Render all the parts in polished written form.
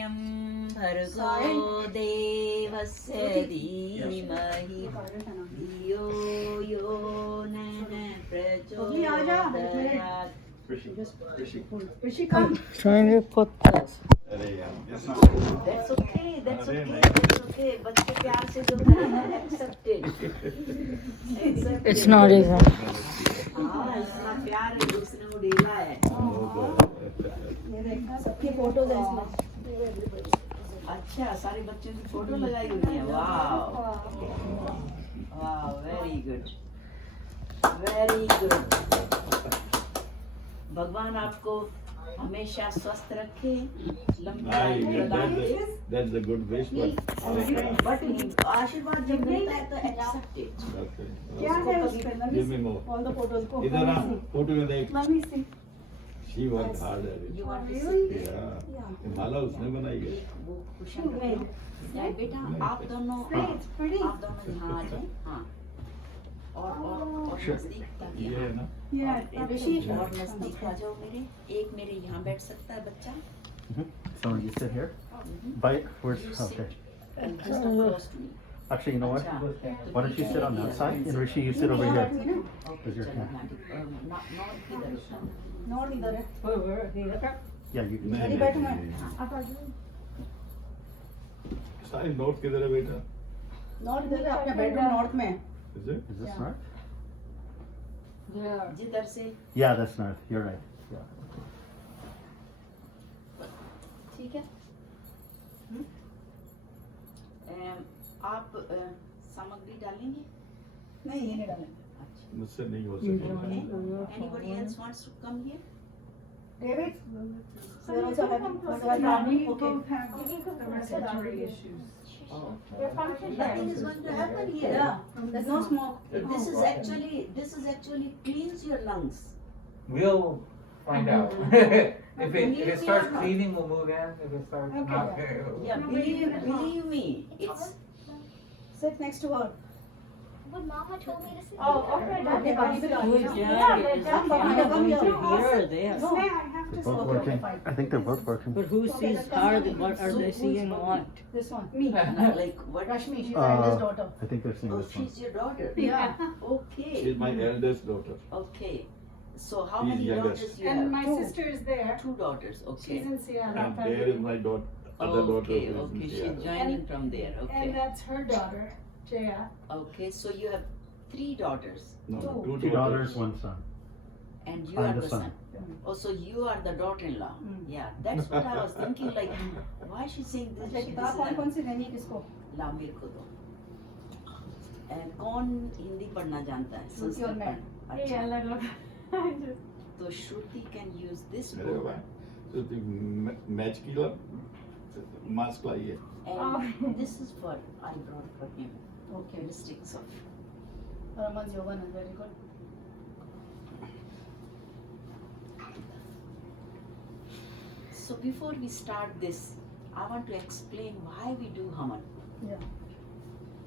वरेण्यं भर्गो देवस्य धीमहि धियो यो नः प्रचोदयात्. Rishi, come. Trying to put this. That's okay. That's okay. बच्चे प्यार से जो करें, accepted. It's not even. हाँ, इतना प्यार है, दूसरे को ढीला है. ये देखना सबकी फोटोज हैं इसमें. अच्छा, सारे बच्चों की फोटो लगाई हुई है. वाह, वाह, very good. भगवान आपको हमेशा स्वस्थ रखे, लंबी आयु प्रदान करे. That's a good wish, but but आशीर्वाद जब मिलता है तो एक्सेप्ट इट. क्या है उसपे? Give me more. All the photos को. इधर आ, फोटो में देख. Let me see. She worked hard at it. You want to Really? see? Yeah. ये माला उसने बनाई है. एक वो कुशन है बेटा. आप दोनों It's pretty. आप दोनों यहाँ आ जाएं. हाँ. और नजदीक ताकि ये है ना? Yeah. ऋषि और नजदीक आ जाओ मेरे. एक मेरे यहाँ बैठ सकता है बच्चा. So you sit here? Bite? Where's, You sit okay. just close to me. Actually, you know what? अच्छा. Why don't you sit on that side? And Rishi, you sit over here. With your hand. Not इधर है. Yeah, you can. नहीं, अरे नहीं, बैठो मैं. नहीं. आप आ जाओ. सारी नोट किधर है बेटा? Not इधर है, अपने बेडरूम नॉर्थ में है. Is it? Is this north? जिधर से Yeah, that's north. You're right. Yeah. ठीक है. आप सामग्री डालेंगे? नहीं ये नहीं डालेंगे. अच्छा. मुझसे नहीं हो सकेगा. Anybody else wants to come here? David. So you're also having okay. Nothing is going to happen here. Yeah. There's no smoke. This is actually cleans your lungs. We'll find out. If it starts cleaning, we'll move in. If it starts Okay. not, Yeah, believe me, it's Sit next to her. But Mama told me to sit. Oh, okay. Okay, fine. Who's Yeah, Dad? let Is them the camera come going here. to here or there? No, I have to They're sit. both Okay, working. fine. I think they're both working. But who sees her? What are they seeing what? This one. Me. like what? Rashmi, she's my eldest daughter. I think they're seeing Oh, this one. she's your daughter. Yeah. Okay. She's my eldest daughter. Okay. So how She's many youngest. daughters you And have? my sister is there. Two daughters. Okay. She's in Seattle. And there is my daughter, other daughter. Okay. who is in Okay. She's Seattle. joining from there. And Okay. that's her daughter, Jaya. Okay. So you have three daughters, No, Two. Two daughters, one son. and you I'm are the the son. son. Oh, so you are the daughter-in-law. Yeah. That's what I was thinking. Like, why is she saying this? अच्छा This किताब is कौन a- कौन सी देनी है किसको? ला मेरे को दो. And कौन हिंदी पढ़ना जानता है? श्रुति और मैं. अच्छा. तो श्रुति can use this मेरे book बाबा तो मैच की ला मास्क लाई है. and this is for I brought for him. Okay. Mystics of. Raman's yoga is very good. So before we start this, I want to explain why we do Haman. Yeah.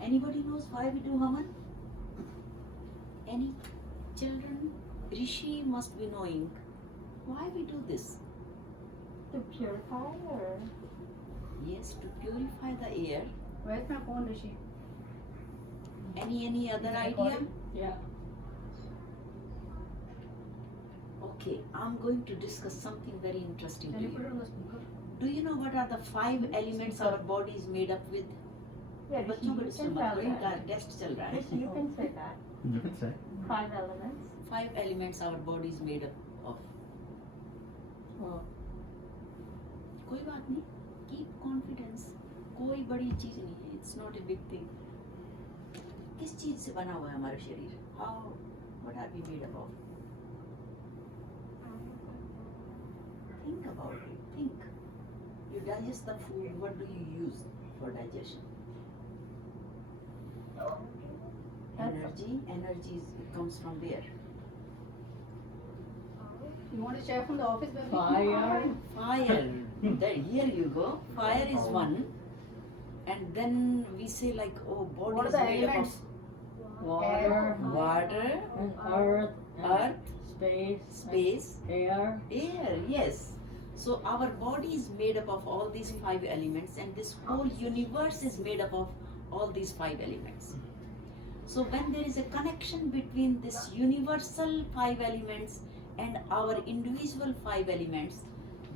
Anybody knows why we do Haman? Any children? Rishi must be knowing why we do this. To purify or? Yes, to purify the air. Where's my phone, Rishi? Any other idea? Yeah. Okay, I'm going to discuss something very interesting to Can you put you. it on the speaker? Do you know what are the 5 elements our body is made up with? Yeah, बच्चों को you disturb can मत tell करो, इनका that. Test चल रहा है. You can say that. You can say. 5 elements. 5 elements our body is made up of. कोई बात नहीं. Keep confidence. कोई बड़ी चीज नहीं है. It's not a big thing. किस चीज से बना हुआ है हमारा शरीर? How? What are we made up of? Think about it. Think. You digest the food. What do you use for digestion? Energy. Energy comes from where? You want a chair from the office, baby? Fire. Fire. There, here you go. Fire is one. And then we say like, oh, body What are is the made up elements? of Water. water, And earth. And earth, Space. space, Air. air. Yes. So our body is made up of all these 5 elements, and this whole universe is made up of all these 5 elements. So when there is a connection between this universal 5 elements and our individual 5 elements,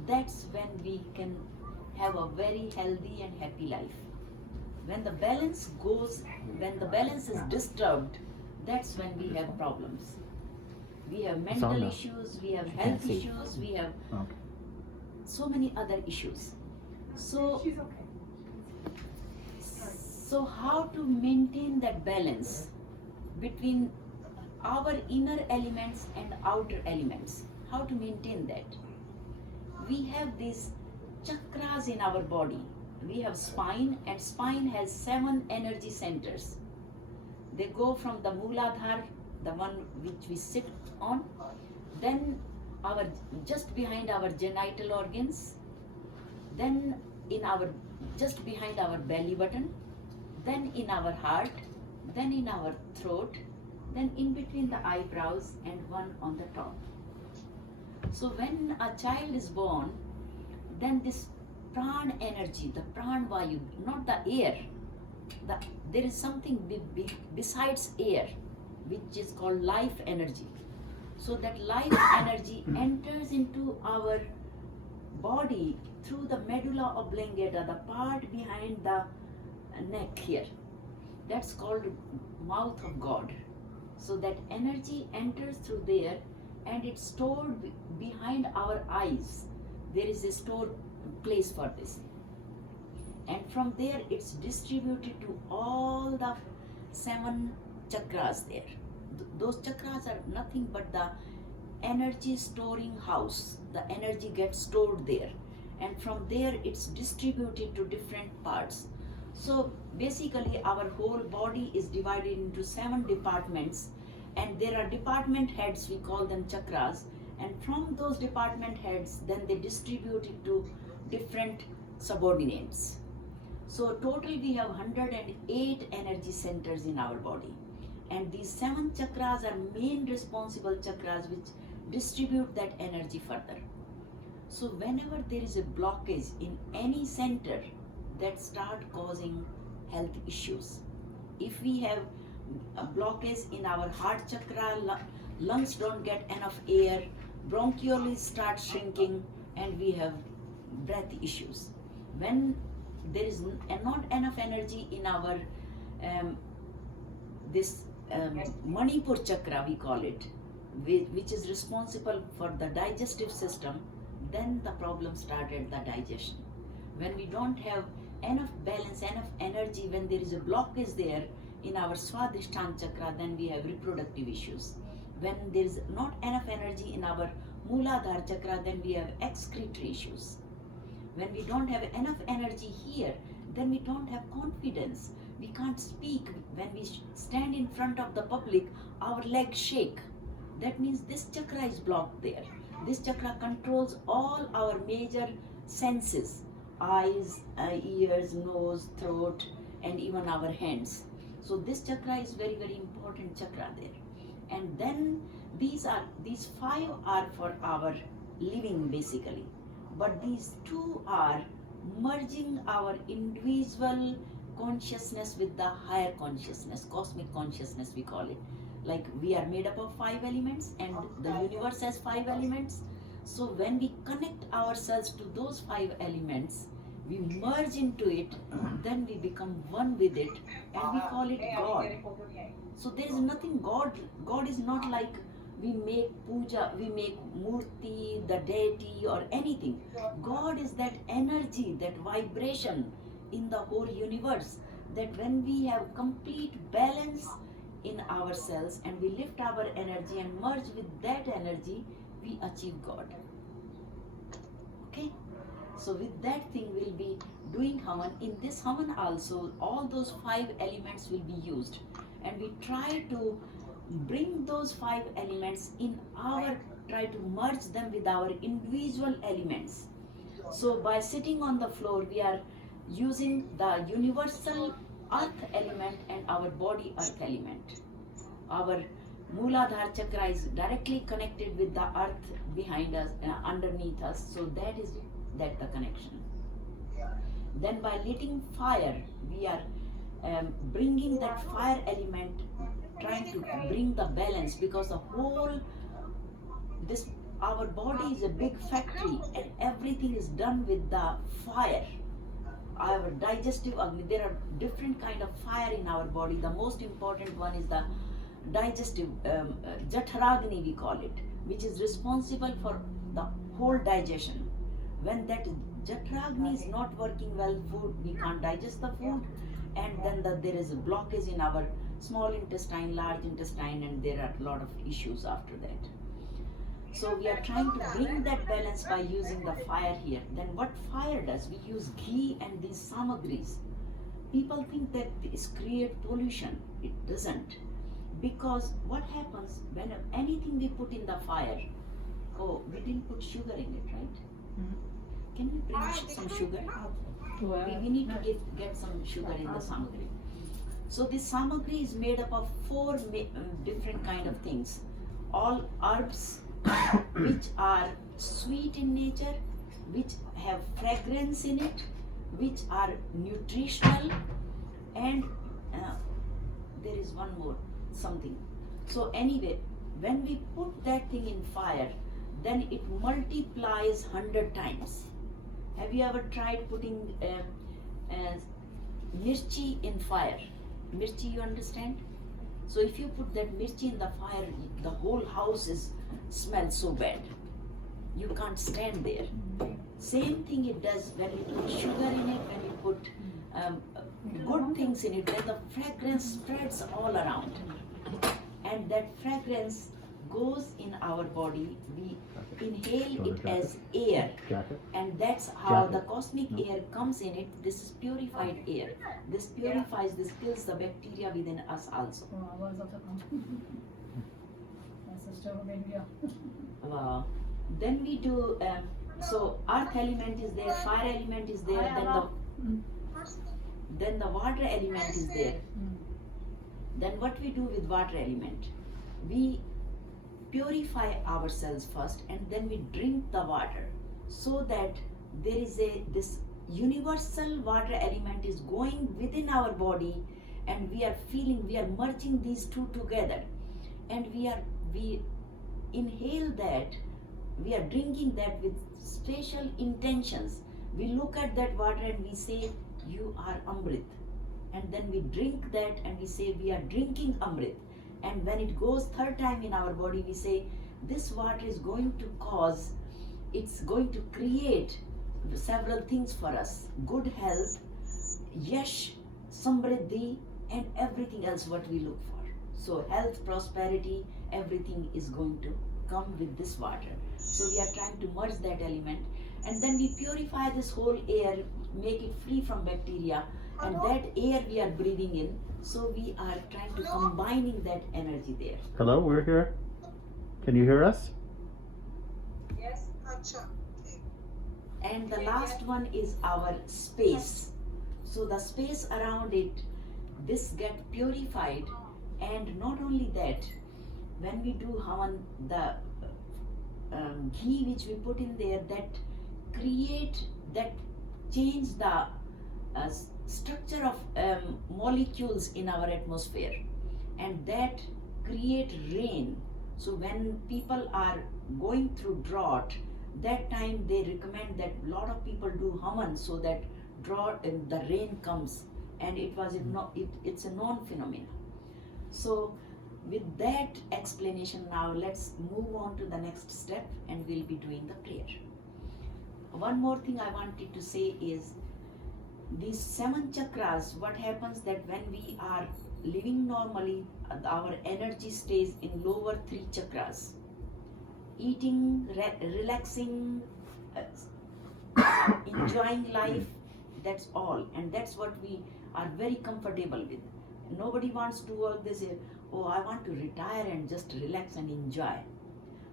that's when we can have a very healthy and happy life. When the balance is disturbed, that's when we have problems. We have mental Sauna. issues, we have She health can't see. issues, we have Okay. so many other issues. So, so how to maintain that balance between our inner elements and outer elements? How to maintain that? We have these chakras in our body. We have spine, and spine has 7 energy centers. They go from the Mooladhara, the one which we sit on, then our just behind our genital organs, then in our just behind our belly button, then in our heart, then in our throat, then in between the eyebrows, and one on the top. So when a child is born, then this pran energy, the pran vayu, not the air, there is something besides air, which is called life energy. So that life energy enters into our body through the medulla oblongata, the part behind the neck here. That's called mouth of God. So that energy enters through there, and it's stored behind our eyes. There is a stored place for this. And from there it's distributed to all the 7 chakras there. Those chakras are nothing but the energy storing house. The energy gets stored there, and from there it's distributed to different parts. So basically our whole body is divided into 7 departments, and there are department heads, we call them chakras, and from those department heads then they distribute it to different subordinates. So total we have 108 energy centers in our body, and these 7 chakras are main responsible chakras which distribute that energy further. So whenever there is a blockage in any center, that start causing health issues. If we have a blockage in our heart chakra, lungs don't get enough air, bronchioles start shrinking, and we have breath issues. When there is not enough energy in our Manipur chakra, we call it, which is responsible for the digestive system, then the problem started the digestion. When we don't have enough balance, enough energy, when there is a blockage there in our Swadhisthana chakra, then we have reproductive issues. When there is not enough energy in our Mooladhara chakra, then we have excretory issues. When we don't have enough energy here, then we don't have confidence. We can't speak. When we stand in front of the public, our legs shake. That means this chakra is blocked there. This chakra controls all our major senses: eyes, ears, nose, throat, and even our hands. So this chakra is very, very important chakra there. And then these 5 are for our living basically. But these 2 are merging our individual consciousness with the higher consciousness, cosmic consciousness we call it. Like we are made up of 5 elements, and the universe has 5 elements. So when we connect ourselves to those 5 elements, we merge into it, then we become one with it, and we call it God. So there is nothing God is not like we make puja, we make murti, the deity or anything. God is that energy, that vibration in the whole universe, that when we have complete balance in ourselves and we lift our energy and merge with that energy, we achieve God. Okay? So with that thing we'll be doing Havan. In this Havan also, all those 5 elements will be used, and we try to bring those 5 elements in try to merge them with our individual elements. So by sitting on the floor, we are using the universal earth element and our body earth element. Our Mooladhara chakra is directly connected with the earth behind us, underneath us. So that is the connection. Then by lighting fire, we are bringing that fire element, trying to bring the balance, because the whole our body is a big factory and everything is done with the fire. Our digestive agni, there are different kind of fire in our body. The most important one is the digestive Jatharagni we call it, which is responsible for the whole digestion. When that Jatharagni is not working well, food, we can't digest the food, and then there is a blockage in our small intestine, large intestine, and there are a lot of issues after that. So we are trying to bring that balance by using the fire here. Then what fire does, we use ghee and these samagris. People think that this create pollution. It doesn't. Because what happens when anything we put in the fire, oh, we didn't put sugar in it, right? Can we bring some sugar? We need to get some sugar in the samagri. So this samagri is made up of 4 different kind of things. All herbs which are sweet in nature, which have fragrance in it, which are nutritional, and there is one more something. So anyway, when we put that thing in fire, then it multiplies 100 times. Have you ever tried putting mirchi in fire? Mirchi, you understand? So if you put that mirchi in the fire, the whole house smells so bad. You can't stand there. Same thing it does when we put sugar in it, when we put good things in it, then the fragrance spreads all around. And that fragrance goes in our body. We inhale it as air. Jacket? And that's how the cosmic air comes in it. This is purified air. This purifies, this kills the bacteria within us also. Then we do, so earth element is there, fire element is there, then the water element is there. Then what we do with water element? We purify ourselves first and then we drink the water, so that there is this universal water element is going within our body, and we are feeling, we are merging these two together, and we inhale that, we are drinking that with special intentions. We look at that water and we say, you are Amrit. And then we drink that and we say, we are drinking Amrit. And when it goes 3rd time in our body, we say, this water is going to cause, it's going to create several things for us. Good health, yash, samriddhi, and everything else what we look for. So health, prosperity, everything is going to come with this water. So we are trying to merge that element, and then we purify this whole air, make it free from bacteria, and that air we are breathing in. So we are trying to combining that energy there. Hello, we're here. Can you hear us? And the last one is our space. So the space around it, this get purified, and not only that, when we do Havan, the ghee which we put in there, that change the structure of molecules in our atmosphere, and that create rain. So when people are going through drought, that time they recommend that a lot of people do Havan, so that the rain comes, and it's a known phenomenon. So with that explanation, now let's move on to the next step, and we'll be doing the prayer. One more thing I wanted to say is, these 7 chakras, what happens that when we are living normally, our energy stays in lower 3 chakras. Eating, relaxing, enjoying life, that's all. And that's what we are very comfortable with. Nobody wants to work this, oh, I want to retire and just relax and enjoy.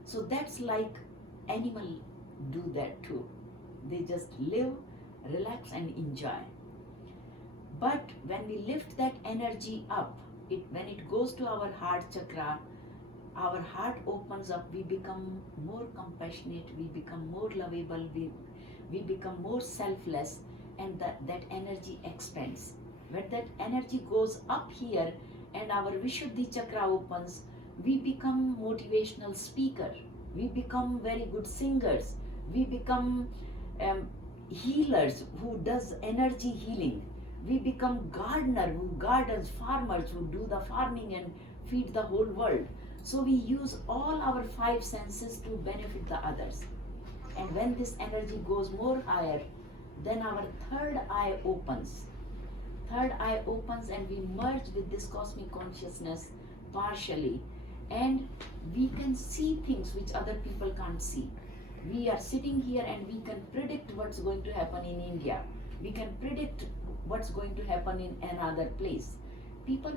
So that's like animal do that too. They just live, relax and enjoy. But when we lift that energy up, when it goes to our heart chakra, our heart opens up, we become more compassionate, we become more lovable, we become more selfless, and that energy expands. When that energy goes up here and our Vishuddhi chakra opens, we become motivational speaker, we become very good singers, we become healers who does energy healing, we become gardener who gardens, farmers who do the farming and feed the whole world. So we use all our 5 senses to benefit the others. And when this energy goes more higher, then our third eye opens. Third eye opens and we merge with this cosmic consciousness partially, and we can see things which other people can't see. We are sitting here and we can predict what's going to happen in India. We can predict what's going to happen in another place. People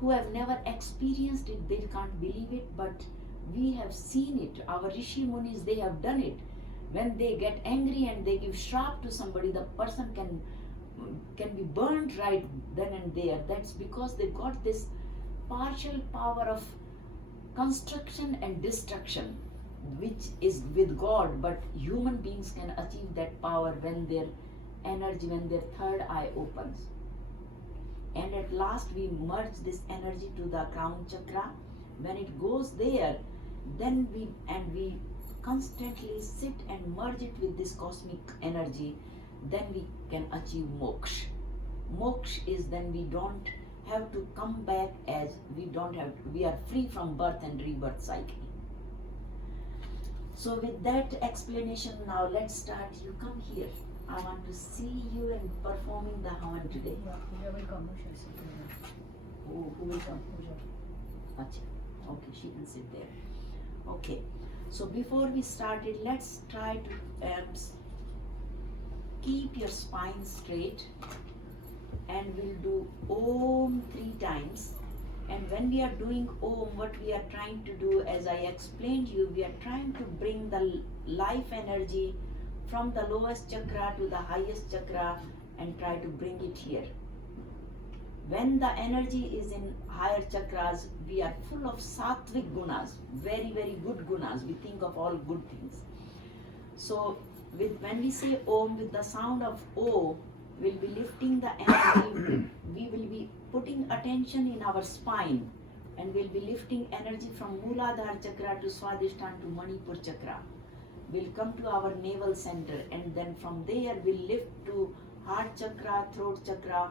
who have never experienced it, they can't believe it, but we have seen it. Our Rishi Munis, they have done it. When they get angry and they give shrap to somebody, the person can be burned right then and there. That's because they got this partial power of construction and destruction, which is with God, but human beings can achieve that power when their energy, when their third eye opens. And at last we merge this energy to the crown chakra. When it goes there, then we constantly sit and merge it with this cosmic energy, then we can achieve moksha. Moksha is then we don't have to come back, as we are free from birth and rebirth cycle. So with that explanation, now let's start. You come here. I want to see you in performing the Havan today. Pooja will come. Who will come? Acha. Okay, she will sit there. Okay. So before we started, let's try to keep your spine straight, and we'll do Om 3 times. And when we are doing Om, what we are trying to do, as I explained you, we are trying to bring the life energy from the lowest chakra to the highest chakra and try to bring it here. When the energy is in higher chakras, we are full of sattvic gunas, very, very good gunas. We think of all good things. So when we say Om, with the sound of O, we'll be lifting the energy. We will be putting attention in our spine, and we'll be lifting energy from Mooladhara chakra to Swadhisthana to Manipur chakra. We'll come to our navel center, and then from there we'll lift to heart chakra, throat chakra,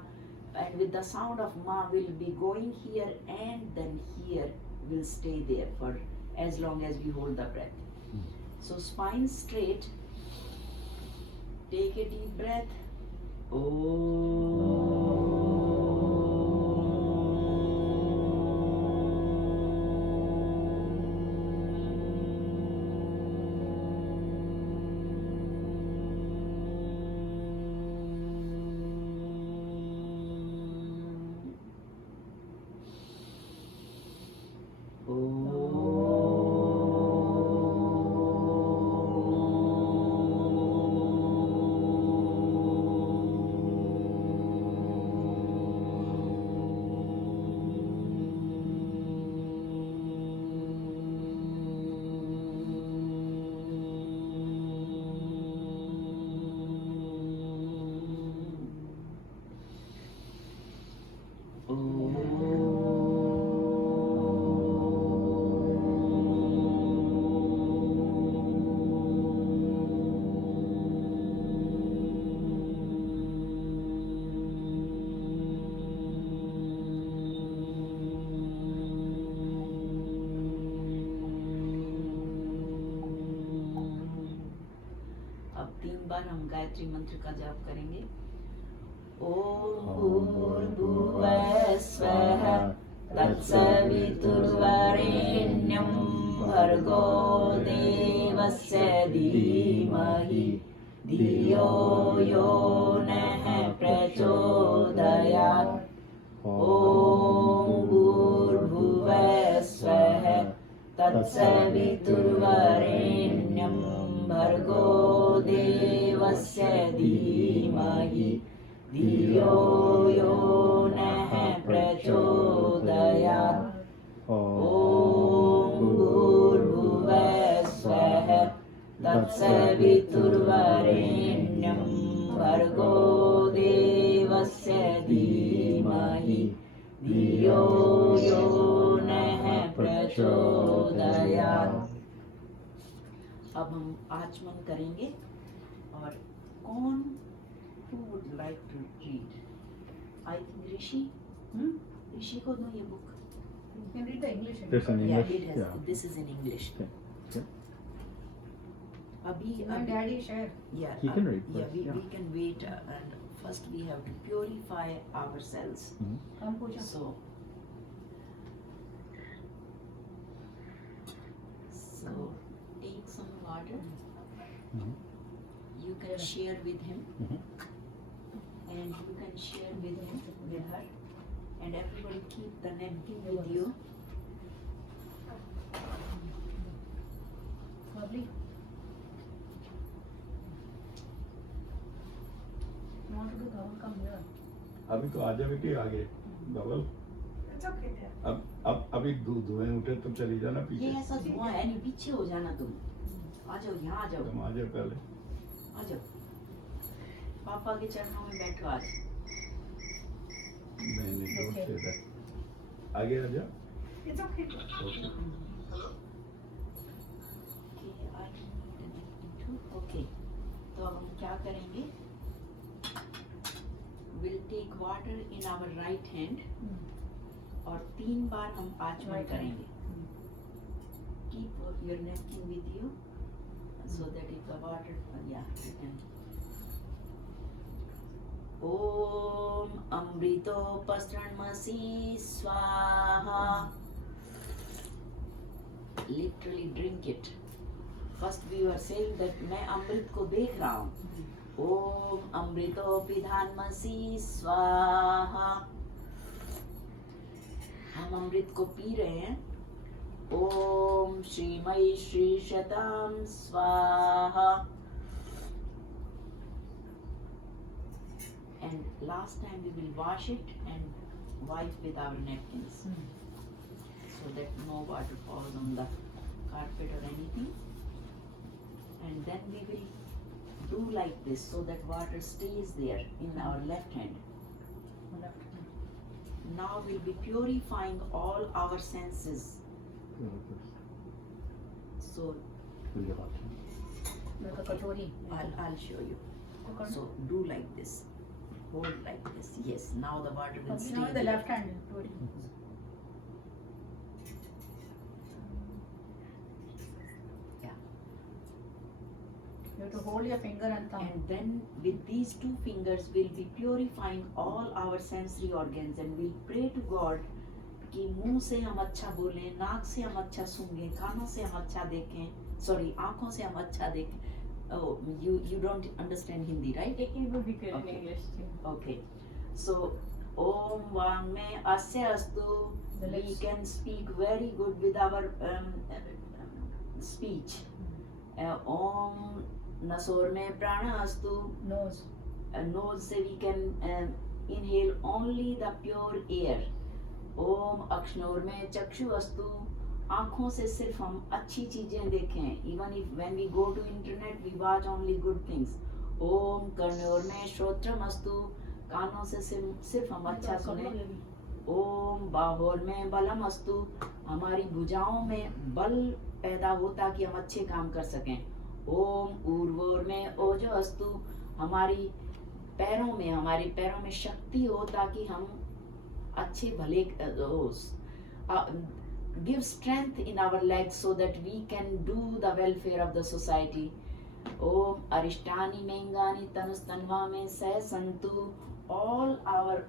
and with the sound of Ma we'll be going here, and then here we'll stay there for as long as we hold the breath. So spine straight, take a deep breath. बार हम गायत्री मंत्र का जाप करेंगे। ओम भूर्भुवः स्वः तत्सवितुर्वरेण्यं भर्गो देवस्य धीमहि धियो यो नः प्रचोदयात्। ओम भूर्भुवः स्वः तत्सवितुर्वरेण्यं भर्गो देवस्य धीमहि धियो यो नः प्रचोदयात्। तत्सवितुर्वरेण्यं भर्गो देवस्य धीमहि धियो यो नः प्रचोदयात्। अब हम आचमन करेंगे और कौन who would like to read? I think Rishi. Rishi को दो ये book. You can read the English. This in Yeah, English? it has. Yeah. This is in English. Okay. Yeah. अभी You and Daddy share. yeah. He can read Yeah, first, we yeah. can wait and first we have to purify ourselves. Come पूछो. So take some water. Mhm. You can share with him. Mhm. And you can share with him, with her, and everybody keep the napkin with you. Lovely. You want to do Dhaval? Come here. अभी तो आ जावे कि आगे धवल It's okay there. अब अभी धुएं उठे तुम चली जाना ये पीछे ऐसा धुआं है नहीं, पीछे हो जाना तुम। आ जाओ, यहाँ आ जाओ, तुम आ जाओ पहले आ जाओ। पापा के चरणों में बैठो आज। नहीं नहीं Okay. don't say that. आगे आ जा It's okay. Okay. Okay, तो अब हम क्या करेंगे? We'll take water in our right hand और 3 बार हम आचमन Right hand. करेंगे। Keep your napkin with you so that if the water, yeah, you can. Om Amritopastranmasi Swaha. Literally drink it. First we were saying that मैं अमृत को देख रहा हूँ. ओम अमृतोपिधानमसि स्वाहा. हम अमृत को पी रहे हैं. ओम श्रीमयी श्री शताम स्वाहा. And last time we will wash it and wipe with our napkins so that no water falls on the carpet or anything. And then we will do like this so that water stays there in our left hand. Now we'll be purifying all our senses. So We'll get back to you. Like a katori. I'll show you. So do like this. Hold like this. Yes, now the water will stay Now with the there. left hand. Do it. Yeah. You have to hold your finger and thumb. And then with these 2 fingers we'll be purifying all our sensory organs and we'll pray to God कि मुंह से हम अच्छा बोलें, नाक से हम अच्छा सूंघें, कानों से हम अच्छा देखें, सॉरी आंखों से हम अच्छा देखें. Oh, you don't understand Hindi, right? It would be good Okay. in English too. Okay. So Om Vangme Asya Astu. The We lips. can speak very good with our speech. Om Nasorme Prana Astu. Nose. Nose से we can inhale only the pure air. ओम अक्षनोर में चक्षु अस्तु. आँखों से सिर्फ हम अच्छी चीजें देखें. Even if when we go to internet we watch only good things. ओम कर्णोर में श्रोत्रम अस्तु. कानों से सिर्फ हम अच्छा सुने. ओम बाहोर में बलम अस्तु. हमारी भुजाओं में बल पैदा हो ताकि हम अच्छे काम कर सकें. ओम ऊर्वोर में ओजो अस्तु. हमारे पैरों में शक्ति हो ताकि हम अच्छे भले give strength in our legs so that we can do the welfare of the society. Om Arishtani Mengani Tanustanva में सह संतु. All our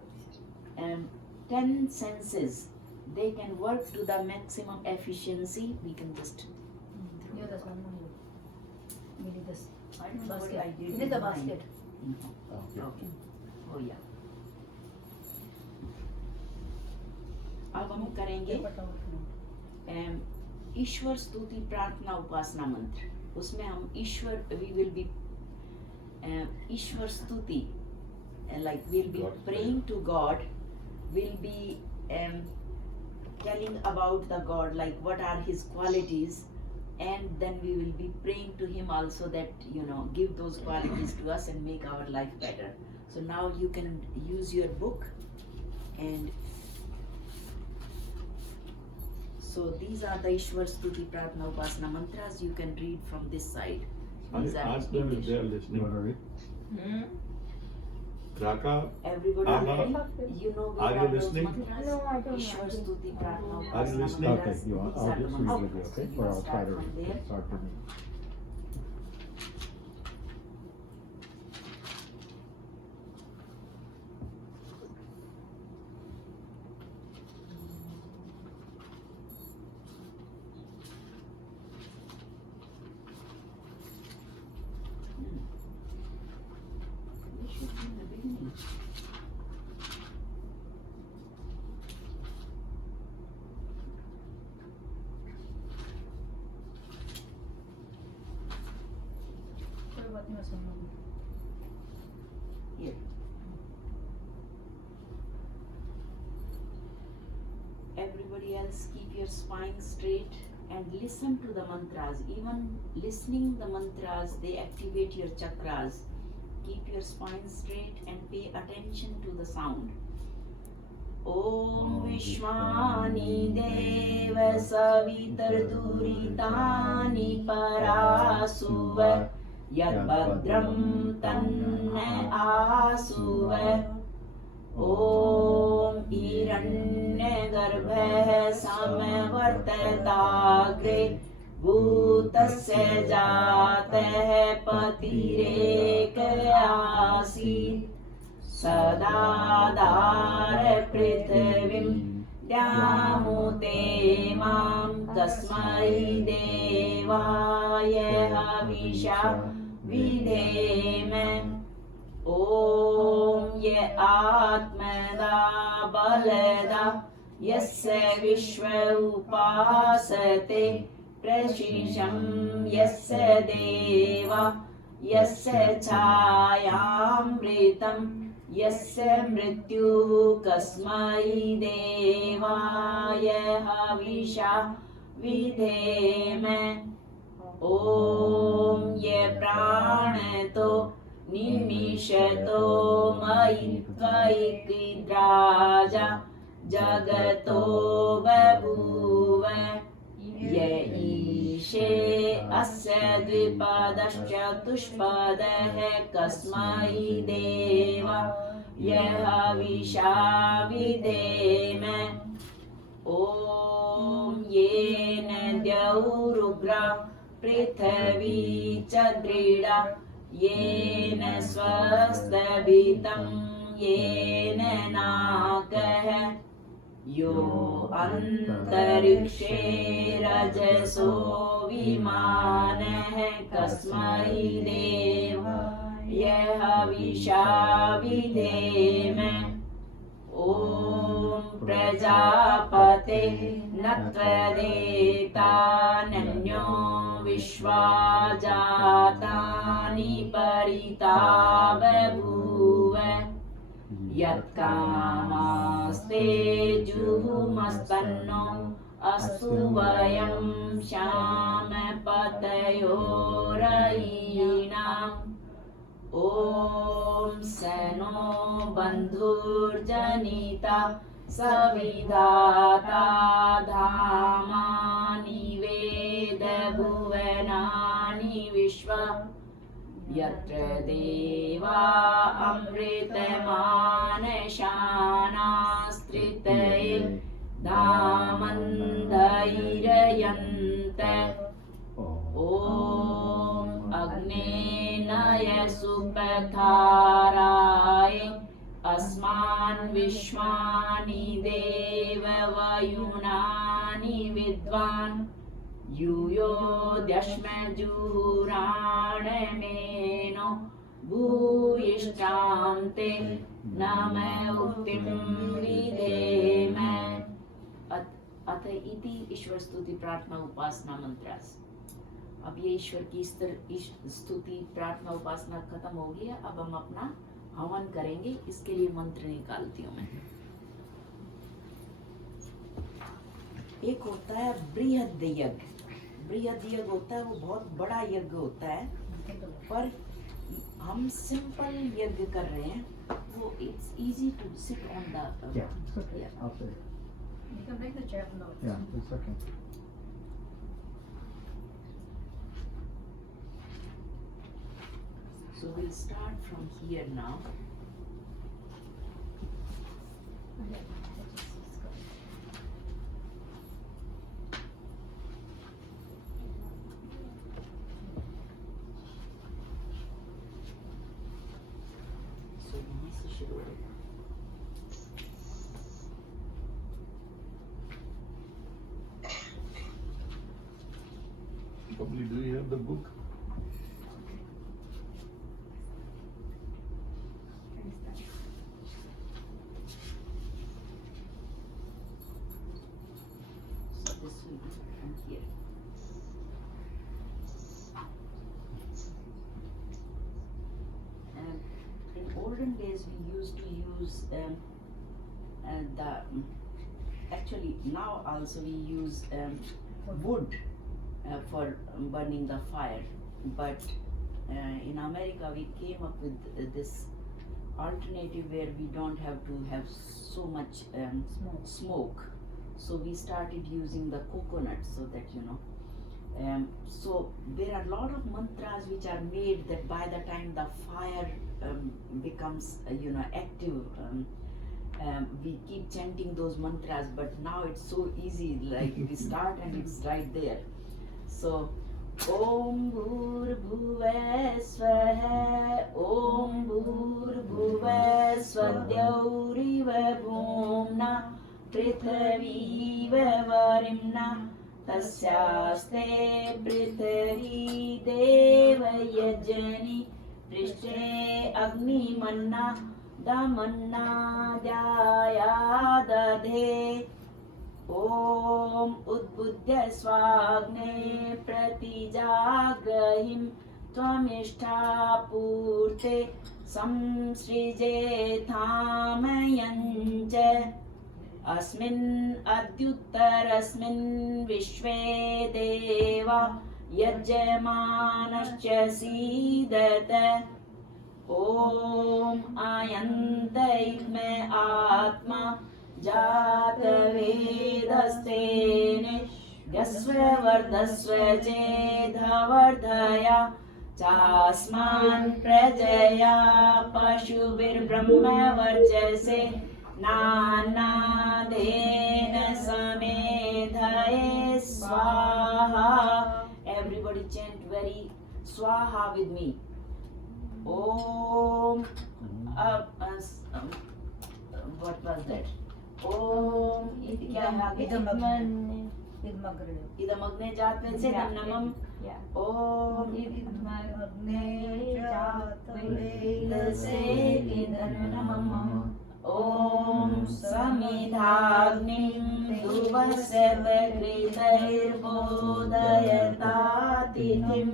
10 senses, they can work to the maximum efficiency. We can just Yeah, that's one more. We need this. I don't know what Basket. I did You need the with mine. basket. Oh, yeah. Okay. Oh yeah. अब हम करेंगे Paper towel. ईश्वर स्तुति प्रार्थना उपासना मंत्र. उसमें हम ईश्वर we will be ईश्वर स्तुति, like we'll be God's praying to God. We'll be telling about the God, like what are his qualities. and then we will be praying to him also that, you know, give those qualities to us and make our life better. So now you can use your book, and so these are the Ishwar Stuti Pratna Upasana mantras. You can read from this side. These are Ask them if English. they are You listening. want to read? Raka, Everybody Anna, ready? You know are what you are those listening? mantras? No, I don't Ishwar know. Stuti Pratna Are you Upasana listening? Okay, mantras. you want, These I'll are the just read mantras. with you, okay? You Or must I'll try start to from there. start with me. This should be in the beginning. कोई बात नहीं, मैं सुन लूंगी। Here. Everybody else, keep your spine straight and listen to the mantras. Even listening the mantras, they activate your chakras. Keep your spine straight and pay attention to the sound. Om Vishwani Deva Savitar Duritani Parasuva Yad Bhadram Tanna Asuva Om Hiranyagarbha Samvartatagre Bhutasya Jatah Patirekayasi Sadadar Prithvim Dyamute Mam Tasmai Devaya Havisha Vidheme Om Ye Atmada Balada Yasya Vishwa Upasate Prashisham Yasya Deva Yasya Chayamritam Yasya Mrityu Kasmai Devaya Havisha Vidheme Om Ye Pranato Nimishato Maitvaikvidraja Jagato Babhuva Ye Ishe Asya Dvipadaschatuspadah Kasmai Deva Yahavisha Vidheme Om Yena Dyaurugra Prithvi Chadrida Yena Swastabitam Yena Nakah Yo Antarikshe Rajaso Vimanah Kasmai Deva Yahavisha Vidheme Om Prajapate Natvadeta Nanyo Vishwajatani Parita Babhuva Yat Kamaste Juhumastanno Astu Vayam Shama Patayorainam Om Sano Bandhurjanita Savidhata Dhamani Veda Bhuvanani Vishwa Yatra Deva Amritamanashanastritaye Dhamandairayante Om Agnenaya Supatharai Asman Vishwani Deva Vayunani Vidvan Yuyo Dyashma Juranameno Bhuyishtamte Nama Uktim Vidheme अथ इति ईश्वर स्तुति प्रार्थना उपासना मंत्रास। अब ये ईश्वर की स्तुति प्रार्थना उपासना खत्म हो गई है। अब हम अपना हवन करेंगे। इसके लिए मंत्र निकालती हूँ मैं। एक होता है बृहद यज्ञ। बृहद यज्ञ होता है वो बहुत बड़ा यज्ञ होता है, पर हम सिंपल यज्ञ कर रहे हैं, वो it's easy to sit on the Yeah, it's okay. I'll sit. You can bring the chair from the Yeah, it's okay. So we'll start from here now. So वहाँ से शुरू होगा. Probably, do you have the book? So this will be from here. In olden days, we used to use actually now also we use wood for burning the fire, but in America we came up with this alternative where we don't have to have so much smoke. So we started using the coconut so that so there are a lot of mantras which are made that by the time the fire becomes active, we keep chanting those mantras, but now it's so easy, like we start and it's right there. So Om Bhur Bhuva Swaha, Om Bhur Bhuva Swadyauriva Bhumna Prithviva Varimna Tasyaste Prithvi Deva Yajani Prishte Agni Manna Damanna Dhyaya Dadhe Om Udbudya Swagne Pratijagrahim Tvamishtha Purte Samsrije Thamayancha Asmin Adyuttarasmin Vishve Deva Yajyamanascha Sidata Om Ayanta Idme Atma Jatavedastene Yasva Vardasva Jedhavardhaya Chasman Prajaya Pashubir Brahma Varjase Nana Dena Samedhaye Swaha. Everybody chant very Swaha with me. Om. What was that? Om. क्या है आगे? इदमग्ने जात्वे से नमः. Yeah. Om. इदमग्ने जात्वे से नमः. Om Samidhagnim Duvasatagritairbodayatatithim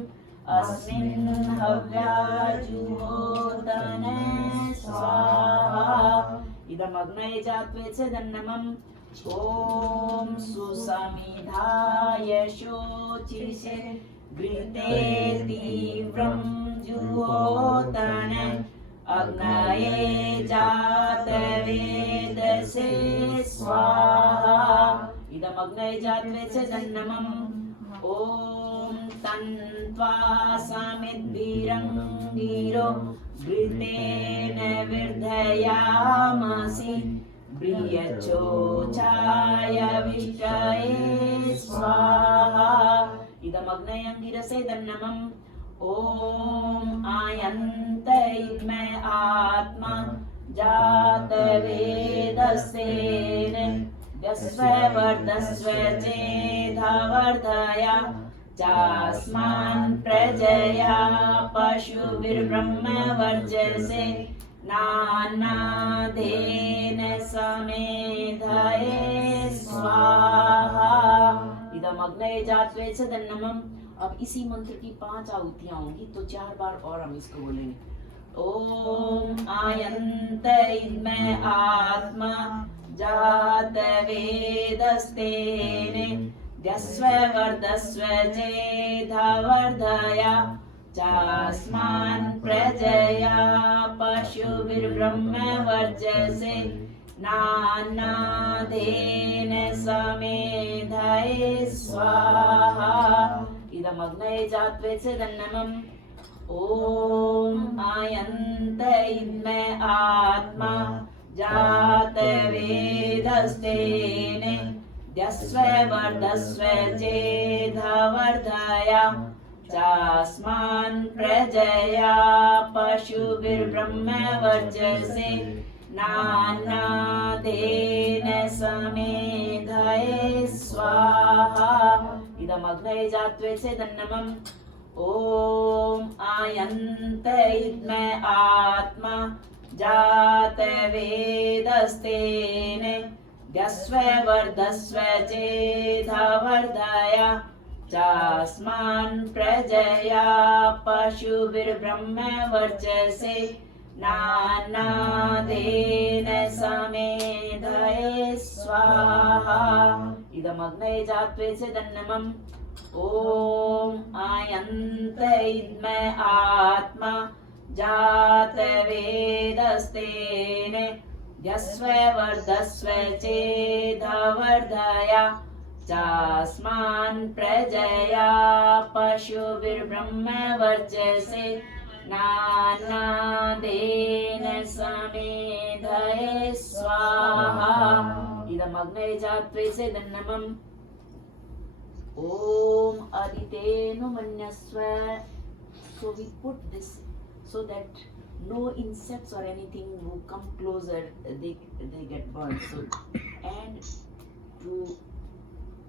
Asmin Havyajudodane Swaha. Idamagnaye Jatve Sedannamam. Om Susamidhaya Shochise Grite Divram Juhodane Agnaye Jatavedase Swaha. Idam Agnaye Jatvedase Jannamam. Om Tantva Samidbhiram Giro Gritene Virdhayamasi Briyachochaya Vishtaye Swaha. Idam Agnaye Angirase Jannamam. Om Ayanta Idme Atma Jatavedastene Yasva Vardasva Jedhavardhaya Chasman Prajaya Pashubir Brahma Varjase Nana Dena Samedhaye Swaha. Idam Agnaye Jatve Sadannamam. अब इसी मंत्र की 5 आहुतियां होंगी, तो 4 बार और हम इसको बोलेंगे. ओम आयंत इद्मे आत्मा जातवेदस्तेने द्यस्व वर्धस्व चेधावर्धया चास्मान् प्रजया पशुभिर्ब्रह्म वर्चसे नानादेन समेधये स्वाहा इदमग्नये जात्वेत्सदन्नमम् ॐ आयन्त इद्मे आत्मा जातवेदस्तेन द्यस्व वर्धस्व चेधावर्धया चास्मान् प्रजया पशुभिर्ब्रह्म वर्चसे नानादेन समेधये स्वाहा इदमग्नये जात्वेत्सदन्नमम् ॐ आयन्त इद्मे आत्मा जातवेदस्तेन द्यस्व वर्धस्व चेधावर्धया चास्मान् प्रजया पशुभिर्ब्रह्म वर्चसे नानादेन समेधये स्वाहा इदमग्नये जात्वेत्सदन्नमम् ॐ आयन्त इद्मे आत्मा जातवेदस्तेन द्यस्व वर्धस्व चेधावर्धया चास्मान् प्रजया पशुभिर्ब्रह्म वर्चसे नानादेन समेधये स्वाहा इदमग्नये जात्वेत्सदन्नमम् Om Aditenu Manyasva. So we put this so that no insects or anything who come closer, they get burned.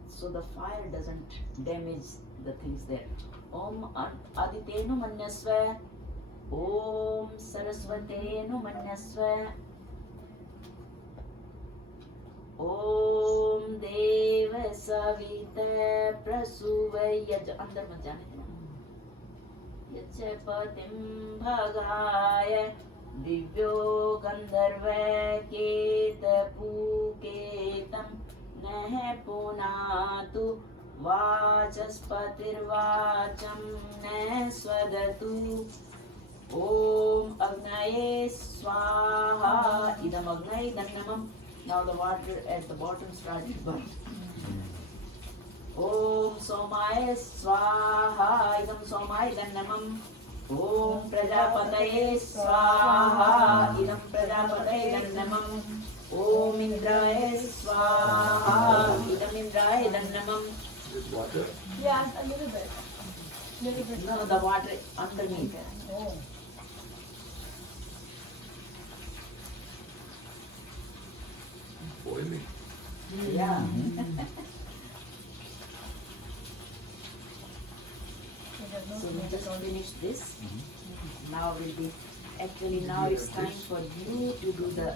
So the fire doesn't damage the things there. Om Aditenu Manyasva. Om Saraswatenu Manyasva. ओम देव सवित प्रसूवयज अंदर मत जाने देना यच्च पतिं भगाय दिव्यो गंधर्व केतपूकेतं नः पुनातु वाचस्पतिर्वाचं न स्वदतु ओम अग्नये स्वाहा इदम अग्नये दन्नमम्. Now the water at the bottom started burning. Om Somaya Swaha idam Somaya dannamam. Om Prajapataye Swaha idam Prajapataye dannamam. Om Indraya Swaha idam Indraya dannamam. This water. Yeah, a little bit. No, the water underneath. Oh. Boiling. Yeah. So we just finished this. Now will be actually now it's time for you to do the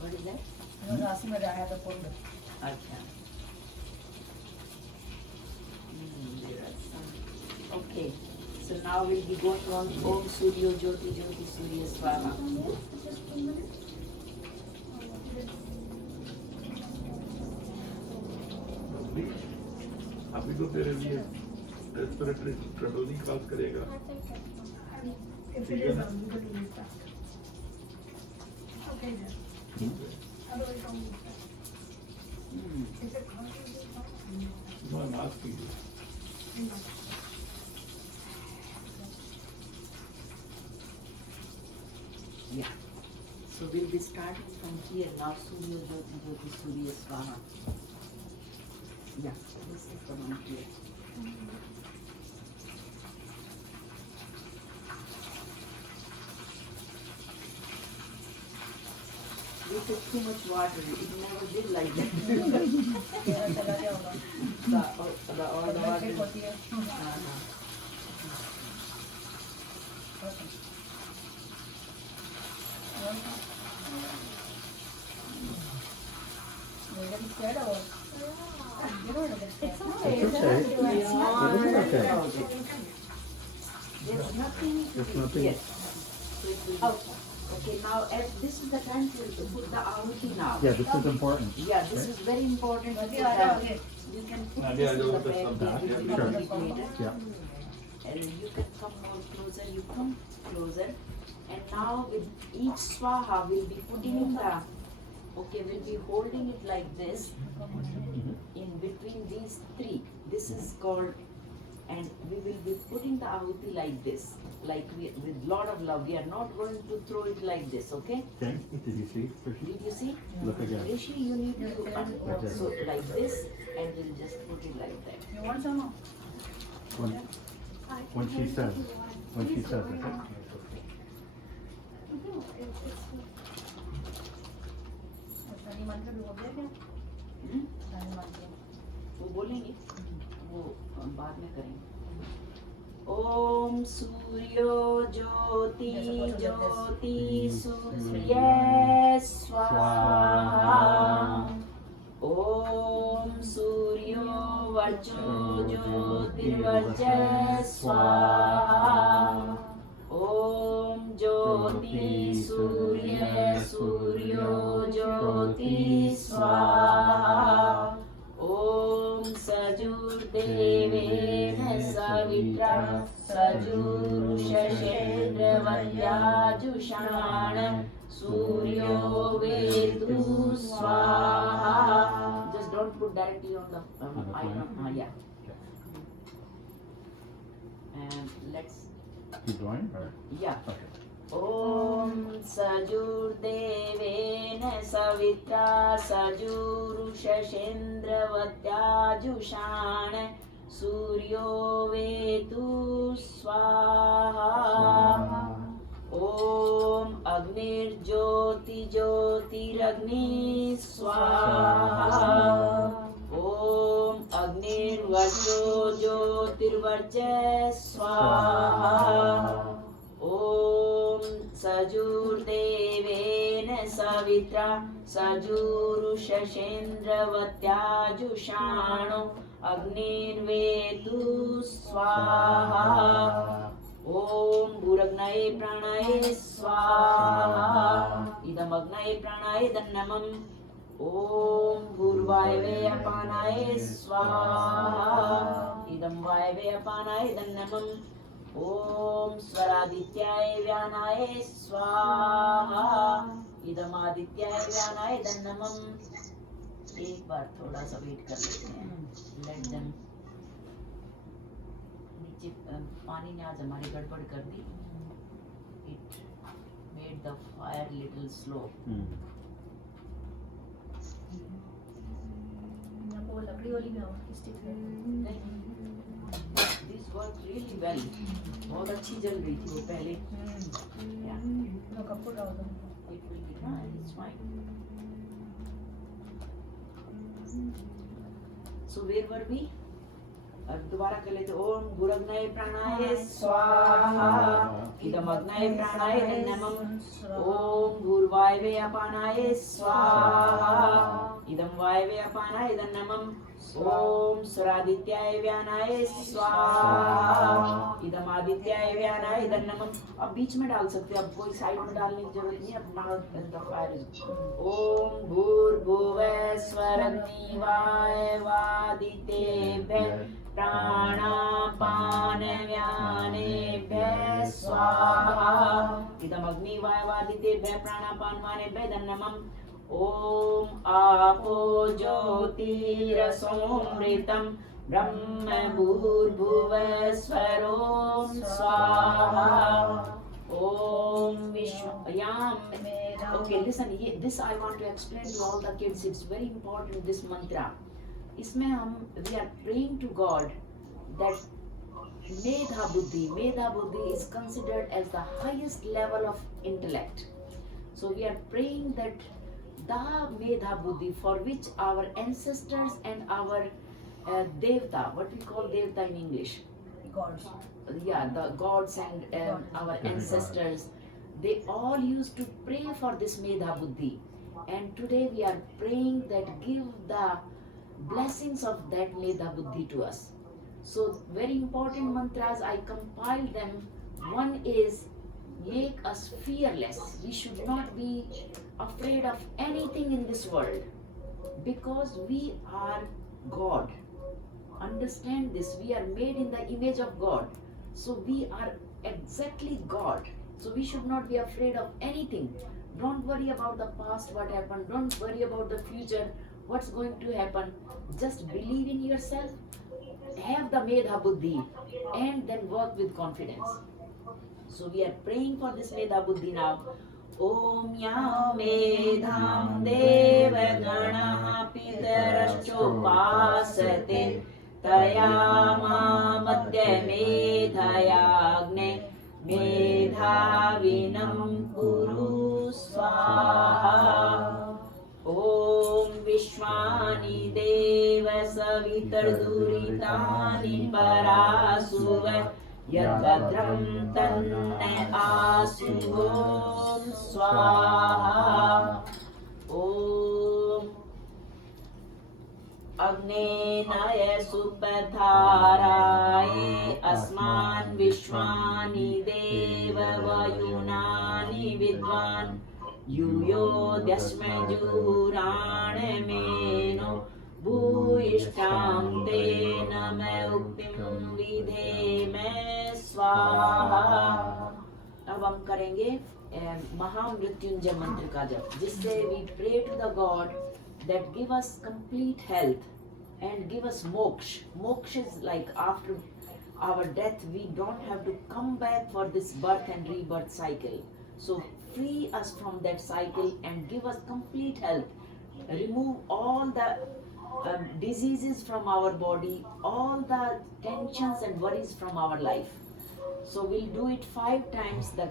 what is that? I was asking whether I had the folder. Acha. There are some. Okay. So now we'll be going on Om Suryo Jyoti Jyoti Surya Swaha. अभी तो तेरे लिए respiratory trouble नहीं cause करेगा. If it is, I'm going to leave that. Okay, then. Otherwise, I'll leave that. Is it No, I'm asking you. Yeah. So we'll be starting from here now. Suryo Jyoti Jyoti Surya Swaha. Yeah, this is the one here. We took too much water. It never did like that. All the water. You're getting scared or what? You don't want to get scared. It's okay. Yeah. It's okay. There's nothing to There's do. nothing. Yes. So it will be Okay, now this is the time to put the ahuti now. Yeah, this is important. Yeah, this is very important to put that. You can put Yeah, this in yeah, the that's bag, something. it will be Sure. complicated. Yeah. And you can come more closer, you come closer. And now with each swaha, we'll be putting the, okay, we'll be holding it like this in between these three. This is called, and we will be putting the ahuti like this, like with lot of love. We are not going to throw it like this, okay? Okay, did you see? Did you see? Look again. Rishi, you need to so like this, and we'll just put it like that. You want some? When she says, okay? Shani मंत्र भी हो गया क्या? हम्म? शनि मंत्र वो बोलेंगे, वो बाद में करेंगे. ओम सूर्यो ज्योति ज्योति सूर्य स्वाहा. ओम सूर्यो वर्चो ज्योतिर्वर्चः स्वाहा. ओम ज्योति सूर्य सूर्यो ज्योति स्वाहा. ओम सजुर्देवेन सवित्रा सजुरुषेन्द्रवत्याजुषाण सूर्यो वेदु स्वाहा. Just don't put directly on the iron. Yeah. And let's, Keep going, or? yeah. Okay. ॐ सजुर्देवेन सवित्रा सजुरुषेन्द्रवत्याजुषाण सूर्यो वेतु स्वाहा. ॐ अग्निर्ज्योति ज्योतिरग्नि स्वाहा. ॐ अग्निर्वर्चो ज्योतिर्वर्चः स्वाहा. ॐ सजुर्देवेन सवित्रा सजुरुषेन्द्रवत्याजुषाणो अग्निर्वेतु स्वाहा. ॐ भूरग्नये प्राणाय स्वाहा. इदमग्नये प्राणाय दन्नमम्. ॐ भूर्वायवे अपानाय स्वाहा. इदं वायवे अपानाय दन्नमम्. ॐ स्वरादित्याय व्यानाय स्वाहा. इदमादित्याय व्यानाय दन्नमम्. एक बार थोड़ा सा वेट कर लेते हैं. Let them. नीचे पानी ने आज हमारी गड़बड़ कर दी. It made the fire little slow. वो लकड़ी वाली में स्टिक है. This worked really well. बहुत अच्छी जल रही थी वो पहले. Yeah. वो कपूर डाल दो. It will be fine. It's fine. So where were we? अब दोबारा कर लेते. ओम भूरग्नये प्राणाय स्वाहा. इदमग्नये प्राणाय दन्नमम्. ओम भूर्वायवे अपानाय स्वाहा. इदं वायवे अपानाय दन्नमम्. ओम स्वरादित्याय व्यानाय स्वाहा. इदमादित्याय व्यानाय दन्नमम्. अब बीच में डाल सकते हो. अब कोई साइड में डालने की जरूरत नहीं है. अब now the fire is. ओम भूर्भुवः स्वरग्नि वायवादितेभ्यः प्राणापानव्यानेभ्यः स्वाहा. इदमग्नि वायवादितेभ्यः प्राणापानव्यानेभ्यः दन्नमम्. ॐ आपो ज्योतिरसोमृतं ब्रह्म भूर्भुवः स्वरों स्वाहा. ॐ विश्वयाम. Okay, listen. This I want to explain to all the kids. It's very important. This mantra. इसमें हम we are praying to God that Medha Buddhi is considered as the highest level of intellect. So we are praying that the Medha Buddhi for which our ancestors and our Devta, what we call Devta in English, Gods. yeah, the gods and our ancestors, they all used to pray for this Medha Buddhi. And today we are praying that give the blessings of that Medha Buddhi to us. So very important mantras, I compiled them. One is make us fearless. We should not be afraid of anything in this world because we are God. Understand this, we are made in the image of God. So we are exactly God. So we should not be afraid of anything. Don't worry about the past, what happened. Don't worry about the future, what's going to happen. Just believe in yourself, have the Medha Buddhi, and then work with confidence. So we are praying for this Medha Buddhi now. Om ya medham deva ganaha pitarashchopasate taya ma madhya medhayagne medhavinam kuru swaha. Om Vishwani Deva Savitarduritaani Parasuva Yadvadram Tanne Asu Om Swaha. Om Agnenaya Supatharaye Asman Vishwani Deva Vayunani Vidvan Yuyo Dyasme Jurane Meno Bhuishtam Te Name Uktim Vidhe Me Swaha. अब हम करेंगे महामृत्युंजय मंत्र का जप, जिससे we pray to the God that give us complete health and give us moksha. Moksha is like after our death we don't have to come back for this birth and rebirth cycle. So free us from that cycle and give us complete health. Remove all the diseases from our body, all the tensions and worries from our life. So we'll do it 5 times, the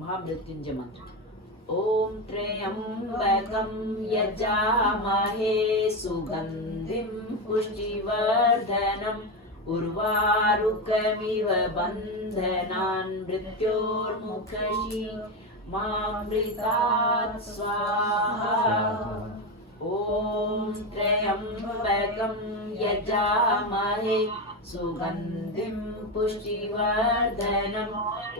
Mahamrityunjaya mantra. Om Trayambakam Yajamahe Sugandhim Pushtivardhanam Urvarukamiva Bandhanan Mrityormukhashi Mamritat Swaha. Om Trayambakam Yajamahe Sugandhim Pushtivardhanam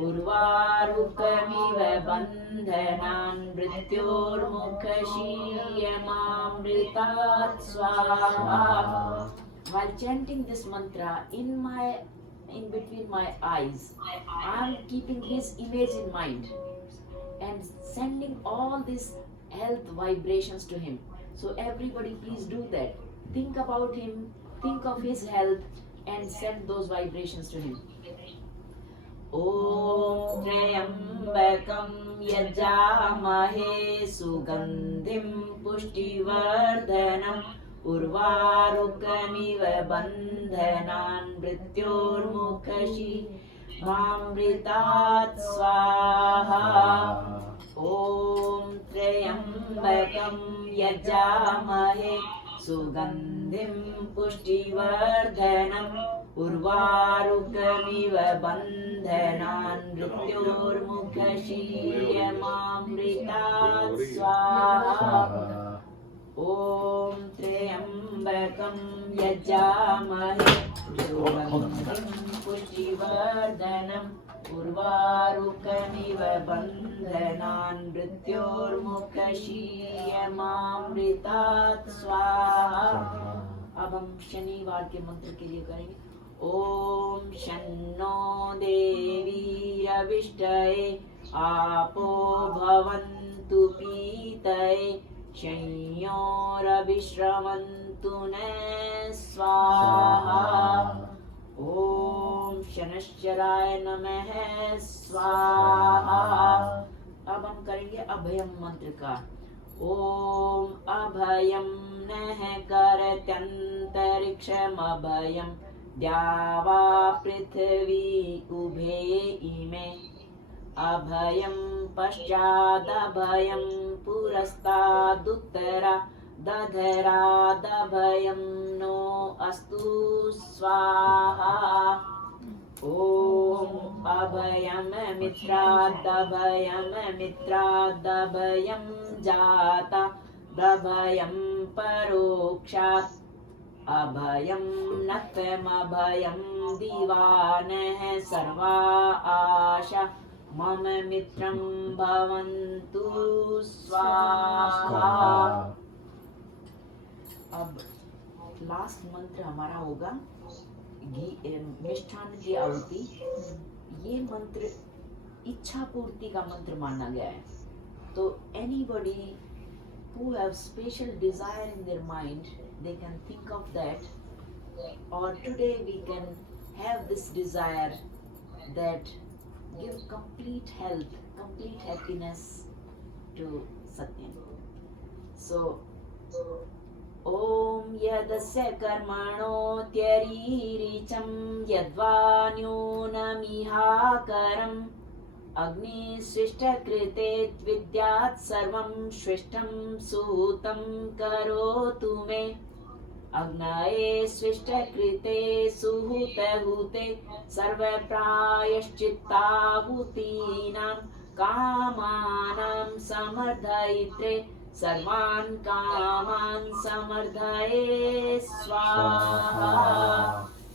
Urvarukamiva Bandhanan Mrityormukhashi Mamritat Swaha. While chanting this mantra, in between my eyes, I am keeping his image in mind and sending all these health vibrations to him. So everybody please do that. Think about him, think of his health and send those vibrations to him. Om Trayambakam Yajamahe Sugandhim Pushtivardhanam Urvarukamiva Bandhanan Mrityormukhashi Mamritat Swaha. Om Trayambakam Yajamahe Sugandhim Pushtivardhanam Urvarukamiva Bandhanan Mrityormukhashi Mamritat Swaha. Om Trayambakam Yajamahe Sugandhim Pushtivardhanam Urvarukamiva Bandhanan Mrityormukhashi Mamritat Swaha. अब हम शनिवार के मंत्र के लिए करेंगे. ओम शन्नो देवी अविष्टये आपो भवन्तु पीतये शय्योरविश्रवन्तु न स्वाहा. ओम शनश्चराय नमः स्वाहा. अब हम करेंगे अभयम मंत्र का. ओम अभयम नः करत्यन्तरिक्षम अभयम द्यावा पृथिवी उभे इमे अभयम पश्चादभयम पुरस्तादुत्तरा दधरादभयम नो अस्तु स्वाहा. ओम अभयम मित्रादभयम जाता दभयम परोक्षात् अभयं नक्तमभयं दीवानः सर्वा आशा मम मित्रं भवन्तु स्वाहा। अब लास्ट मंत्र हमारा होगा मिष्ठान की आहुति। ये मंत्र इच्छा पूर्ति का मंत्र माना गया है। तो anybody who have special desire in their mind, they can think of that, or today we can have this desire that give complete health, complete happiness to Satyam. So Om yadasya karmano tyariricham yadva nyunamihakaram Agni swishta krite vidyat sarvam swishtam sutam karotu me Agnaye swishta krite suhuta hute sarva prayashchittahutinam kamanam samardhaitre सर्वान् कामान् समर्धये स्वाहा।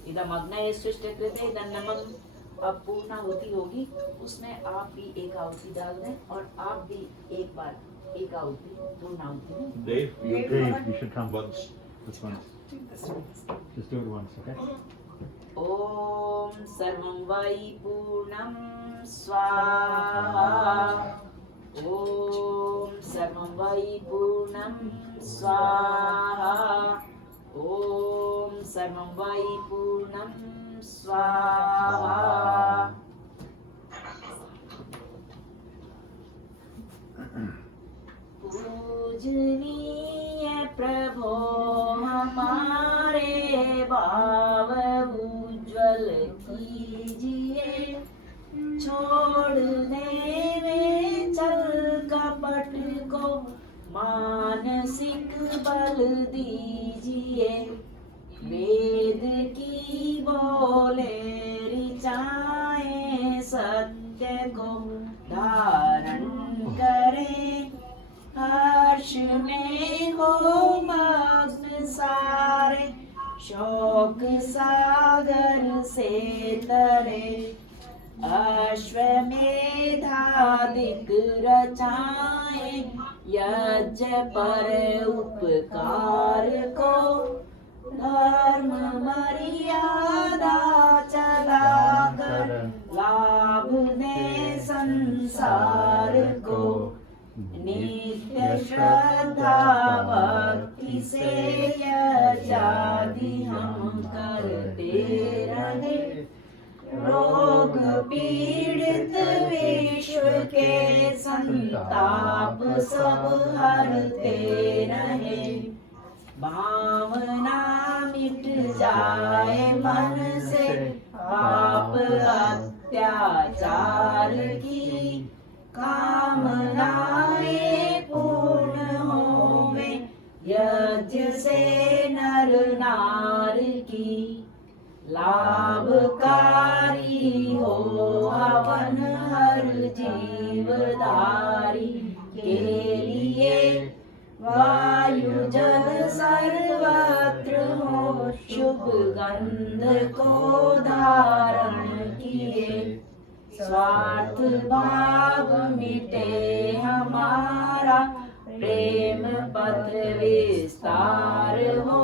इदम् अग्नये सृष्टकृते दन्नमम्। अब पूर्णाहुति होगी, उसमें आप भी एक आहुति डाल दें और आप भी एक बार एक आहुति पूर्णाहुति में। Dave, You should come. once. This one. Just do it once, okay? ओम सर्वं वै पूर्णं स्वाहा। ओम सर्वं वै पूर्णं स्वाहा। ओम सर्वं वै पूर्णं स्वाहा। पूजनीय प्रभो हमारे भाव उज्ज्वल कीजिए छोड़ देवे चल कपट को मानसिक बल दीजिए वेद की बोले ऋचाएं सत्य को धारण करें हर्ष में हो मग्न सारे शोक सागर से तरे अश्वमेधादिक रचाएं यज्ञ पर उपकार को धर्म मर्यादा चलाकर लाभ दे संसार को नित्य श्रद्धा भक्ति से यज्ञादि हम करते रहे रोग पीड़ित विश्व के संताप सब हरते रहे भावना मिट जाए मन से पाप अत्याचार की कामनाएं पूर्ण होवे यज्ञ से नर नार की लाभकारी हो हवन हर जीवधारी के लिए वायु जल सर्वत्र हो शुभ गंध को धारण किए स्वार्थ भाव मिटे हमारा प्रेम पथ विस्तार हो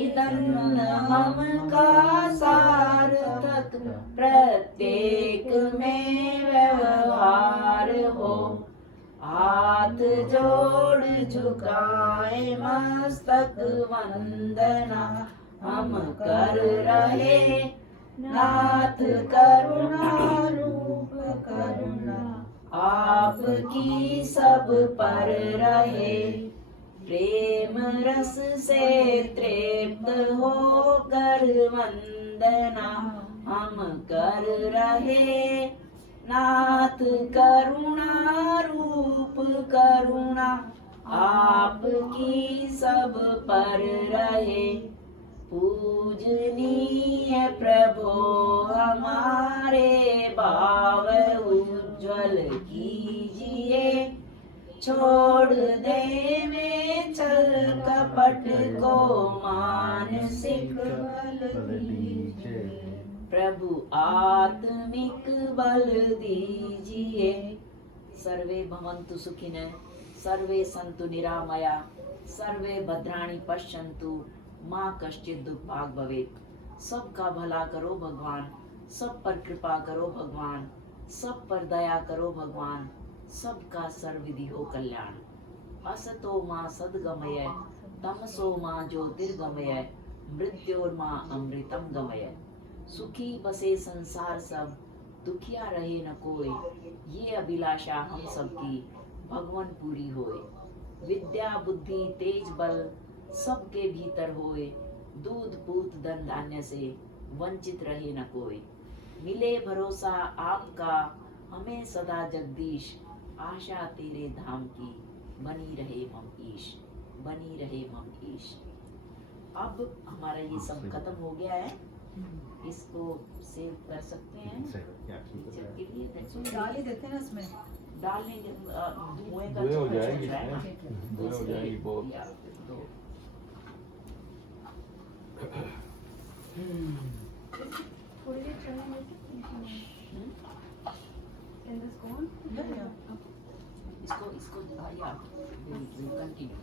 इदन्नमम का सार्थक प्रत्येक में व्यवहार हो हाथ जोड़ झुकाए मस्तक वंदना हम कर रहे नाथ करुणा रूप करुणा आपकी सब पर रहे प्रेम रस से तृप्त होकर वंदना हम कर रहे नाथ करुणा रूप करुणा आपकी सब पर रहे पूजनीय प्रभो हमारे भाव उज्ज्वल कीजिए छोड़ दे में चल कपट संकट को मानसिक बल दीजिए, प्रभु आत्मिक बल दीजिए। सर्वे भवन्तु सुखिनः, सर्वे सन्तु निरामया, सर्वे भद्राणि पश्यन्तु, माँ कश्चित् दुर्भाग् भवेत्। सबका भला करो भगवान, सब पर कृपा करो भगवान, सब पर दया करो भगवान, सबका सर्वविधि हो कल्याण। असतो माँ सद्गमय, तमसो माँ ज्योतिर्गमय, मृत्योर्मा अमृतम गमय। सुखी बसे संसार सब, दुखिया रहे न कोई, ये अभिलाषा हम सबकी भगवन पूरी होए। विद्या बुद्धि तेज बल सबके भीतर होए, दूध पूत धन धान्य से वंचित रहे न कोई। मिले भरोसा आपका हमें सदा जगदीश, आशा तेरे धाम की बनी रहे मम ईश, बनी रहे मम ईश। अब हमारा ये सब खत्म हो गया है, इसको सेव कर सकते हैं फ्यूचर के लिए। That's all. डाल ही देते हैं ना इसमें। डालेंगे धुएं का धुएं हो चक्कर जाएगी, चल रहा है ना। धुएं हो जाएगी बहुत। या तो थोड़ी देर चलने में Can this go on? इसको इसको या कंटिन्यू।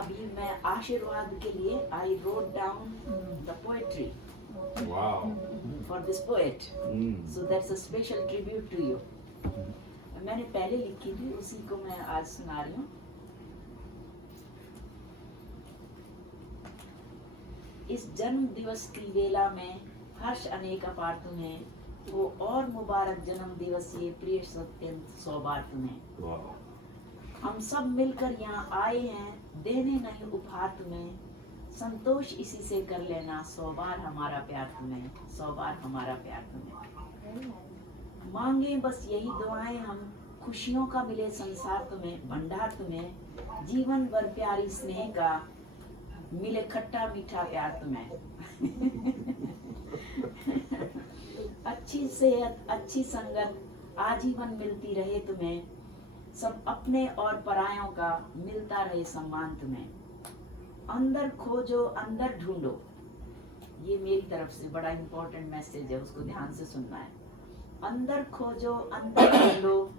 अभी मैं आशीर्वाद के लिए I wrote down the poetry Wow. For this poet, Mm. So that's a special tribute to you. मैंने पहले लिखी थी, उसी को मैं आज सुना रही हूँ। इस जन्म दिवस की वेला में हर्ष अनेक अपार तुम्हें, वो और मुबारक जन्म दिवस ये प्रिय सत्यंत सौभाग्य तुम्हें। Wow. हम सब मिलकर यहाँ आए हैं, देने नहीं उपहार तुम्हें, संतोष इसी से कर लेना, सौ बार हमारा प्यार तुम्हें, सौ बार हमारा प्यार तुम्हें। मांगे बस यही दुआएं हम, खुशियों का मिले संसार तुम्हें, भंडार तुम्हें, जीवन भर प्यारी स्नेह का मिले खट्टा मीठा प्यार तुम्हें। अच्छी सेहत अच्छी संगत आजीवन मिलती रहे तुम्हें, सब अपने और परायों का मिलता रहे सम्मान तुम्हें। अंदर खोजो अंदर ढूंढो, ये मेरी तरफ से बड़ा इंपॉर्टेंट मैसेज है, उसको ध्यान से सुनना है। अंदर खोजो अंदर ढूंढो,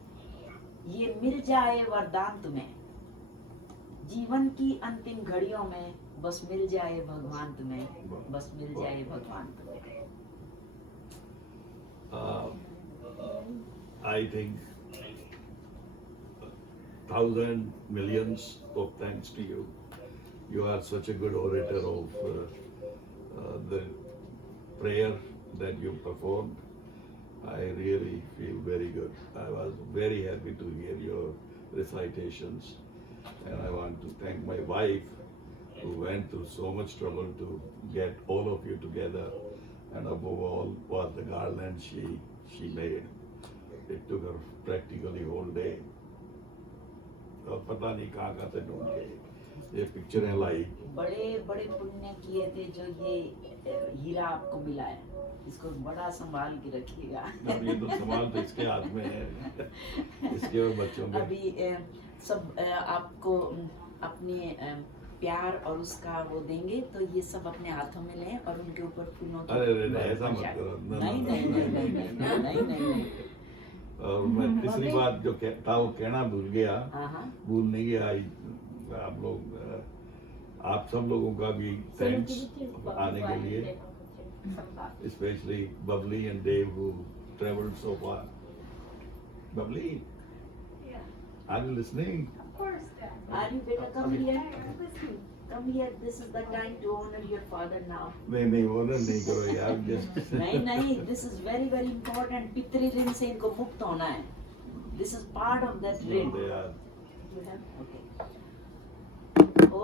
ये मिल जाए वरदान तुम्हें, जीवन की अंतिम घड़ियों में बस मिल जाए भगवान तुम्हें, बस मिल जाए भगवान तुम्हें। I think 1,000 millions of thanks to you. You are such a good orator of the prayer that you performed. I really feel very good. I was very happy to hear your recitations, and I want to thank my wife who went through so much trouble to get all of you together, and above all was the garland she made. It took her practically whole day. और पता नहीं कहाँ से ढूंढ के ये पिक्चरें लाई। बड़े बड़े पुण्य किए थे जो ये हीरा आपको मिला है, इसको बड़ा संभाल के रखिएगा। अब ये तो संभाल तो इसके हाथ में है, इसके और बच्चों के। अभी सब आपको अपने प्यार और उसका वो देंगे, तो ये सब अपने हाथों में लें और उनके ऊपर फूलों की अरे ऐसा मत करो। नहीं नहीं नहीं नहीं नहीं नहीं नहीं नहीं। और मैं तीसरी बात जो था वो कहना भूल गया, भूल नहीं गया। आप लोग आप सब लोगों का भी थैंक्स आने के लिए, specially Babli and Dev who travelled so far. Babli, are you listening? Of course, Dad. Are you better? Come Okay. here. I'm listening. Come here. This is the time to honor your father now. नहीं वो नहीं करो यार, just नहीं नहीं, this is very very important. पितृ ऋण से इनको मुक्त होना है. This is part of that ऋण. You have? Okay. ॐ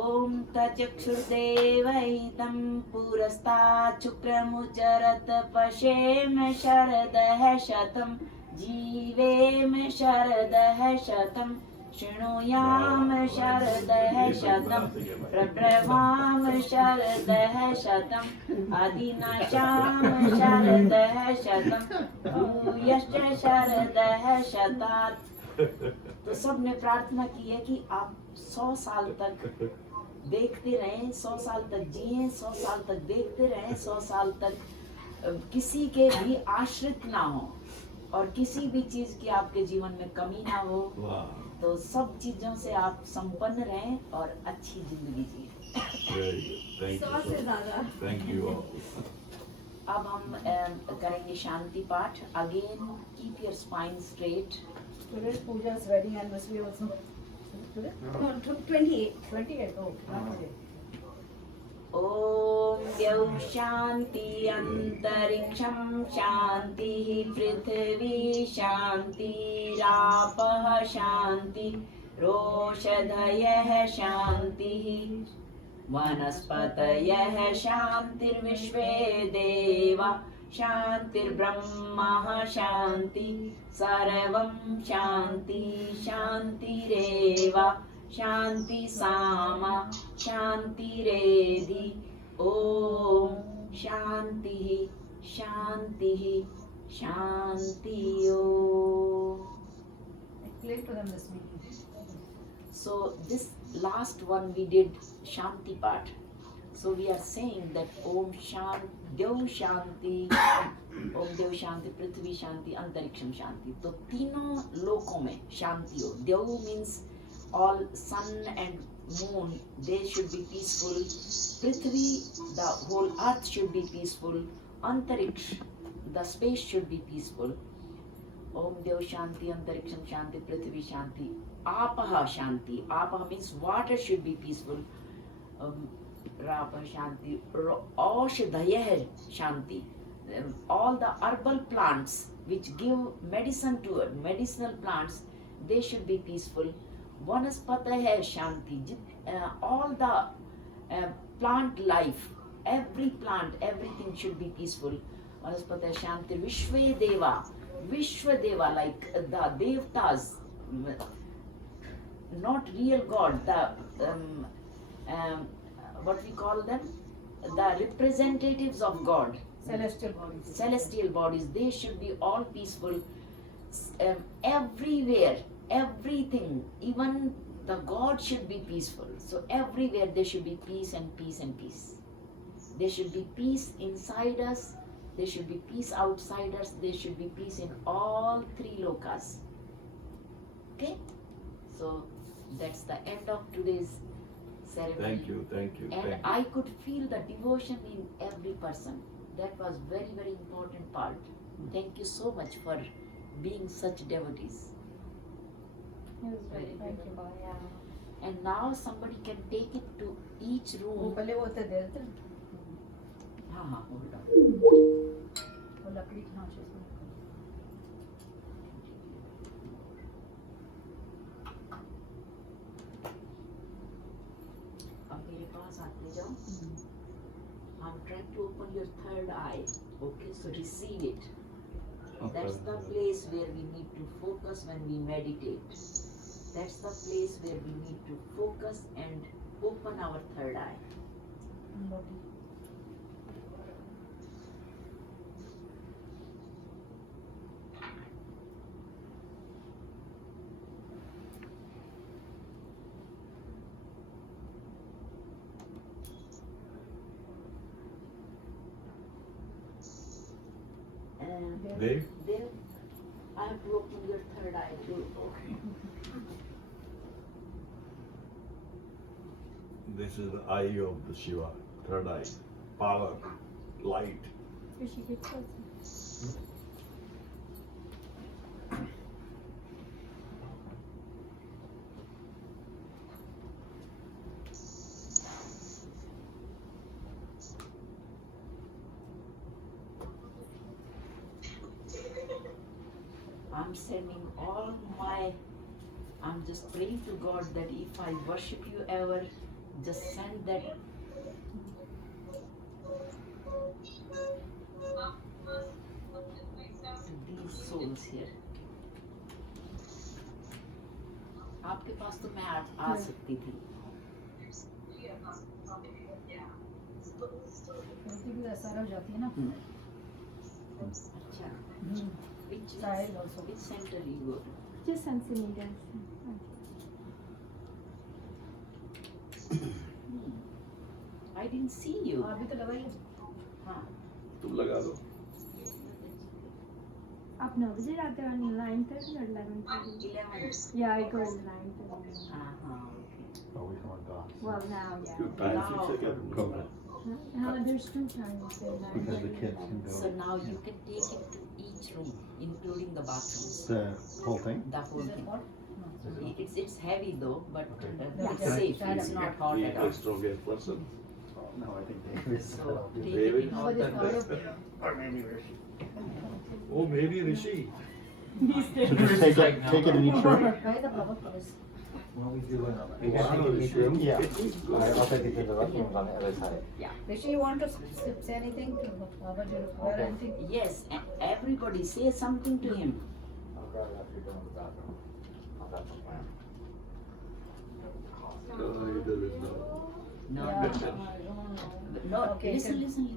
तचक्षुर्देवैतं पुरस्तात् शुक्रमुचरत पशेम शरदः शतं जीवेम शरदः शतं शृणुयाम शरदः शतं प्रब्रवाम शरदः शतं अधिनाशाम शरदः शतं भूयश्च शरदः शतात् तो सब ने प्रार्थना की है कि आप 100 साल तक देखते रहें, 100 साल तक जिए, 100 साल तक देखते रहें, 100 साल तक किसी के भी आश्रित ना हो और किसी भी चीज की आपके जीवन में कमी ना हो। Wow. तो सब चीजों से आप संपन्न रहें और अच्छी जिंदगी जिए। Very good. Thank 100 you. से So ज़्यादा। much. Thank you all. अब हम करेंगे शांति पाठ। Again keep your spine straight. Today's Pooja's wedding anniversary also. Today? No, 28. 28. Oh, not today. ओम द्यौः शान्ति अन्तरिक्षं शान्तिः पृथिवी शान्तिरापः शान्ति रोषधयः शान्तिः वनस्पतयः शान्तिर्विश्वे देवा शान्तिर्ब्रह्मः शान्ति सर्वं शान्ति शान्तिरेव शान्ति सामा शान्तिरेधि ॐ शान्तिः शान्तिः शान्तिः। Explain to them this meeting. So this last one we did Shanti Path. So we are saying that Om Shanti, Dev Shanti, Om Dev Shanti, Prithvi Shanti, Antariksham Shanti. तो तीनों लोकों में शांति हो। Dev means all sun and moon, they should be peaceful. Prithvi, the whole earth should be peaceful. Antariksh, the space should be peaceful. Om Dev Shanti, Antariksham Shanti, Prithvi Shanti. Apaha Shanti. Apaha means water should be peaceful. Rapa Shanti. Aushadhayah Shanti. All the herbal plants which give medicine to it, medicinal plants, they should be peaceful. Vanaspatayah Shanti. All the plant life, every plant, everything should be peaceful. Vanaspatayah Shanti. Vishve Deva. Vishwa Deva, like the Devtas, not real God, the what we call them, the representatives of God, Celestial bodies. celestial bodies, they should be all peaceful. Everywhere, everything, even the God should be peaceful. So everywhere there should be peace and peace and peace. There should be peace inside us. There should be peace outside us. There should be peace in all three lokas. Okay? So that's the end of today's ceremony. Thank you. Thank you. And Thank you. I could feel the devotion in every person. That was very, very important part. Thank you so much for being such devotees. Very good. And now somebody can take it to each वो room. पहले वो होते देते हैं, हाँ हाँ hold on. वो लकड़ी की हाँ चीज़ में। अब मेरे पास आते जाओ. I'm trying to open your third eye. Okay, so receive it. That's the place where we need to focus when we meditate. That's the place where we need to focus and open our third eye. Body And Dave? there, I have to open your third eye too. This is the eye of the Shiva, third eye, power, light. I'm sending all my, I'm just praying to God that if I worship you ever, just send that. To these souls here. आपके पास तो मैं आ सकती थी. मूर्ति भी ऐसा हो जाती है ना। अच्छा. Which Sahil also. which center you go to? Just centimeters. I didn't see you. अभी तो लगाई हाँ. तुम लगा दो. आप 9 बजे जाते हो 9:30 or 11:30? 11. Yeah, I go 9:30. हाँ. Oh, we want dogs. Well, now, yeah. Few times it's again. COVID, There's 2 times in because the kids can So go. now you can take it to each room, including the bathrooms. The whole thing? The whole thing. It's heavy though, but Yeah. it's safe. It's not hot Be at all. a strongest person. Oh, no, I think Dave is. So take it David? in all the Or maybe Rishi. Oh, maybe Rishi. So just take it in each room? Why the cover close? What we do in Wow, Rishi. Yeah. I'll take it to the restrooms on the other side. Rishi, you want to say anything to Baba? Do you require Okay. anything? Yes, everybody say something to him. I'll grab it after you're done with the bathroom. I'll grab the plan. No, he doesn't know. No, Yeah. no. Okay, Listen, so- listen.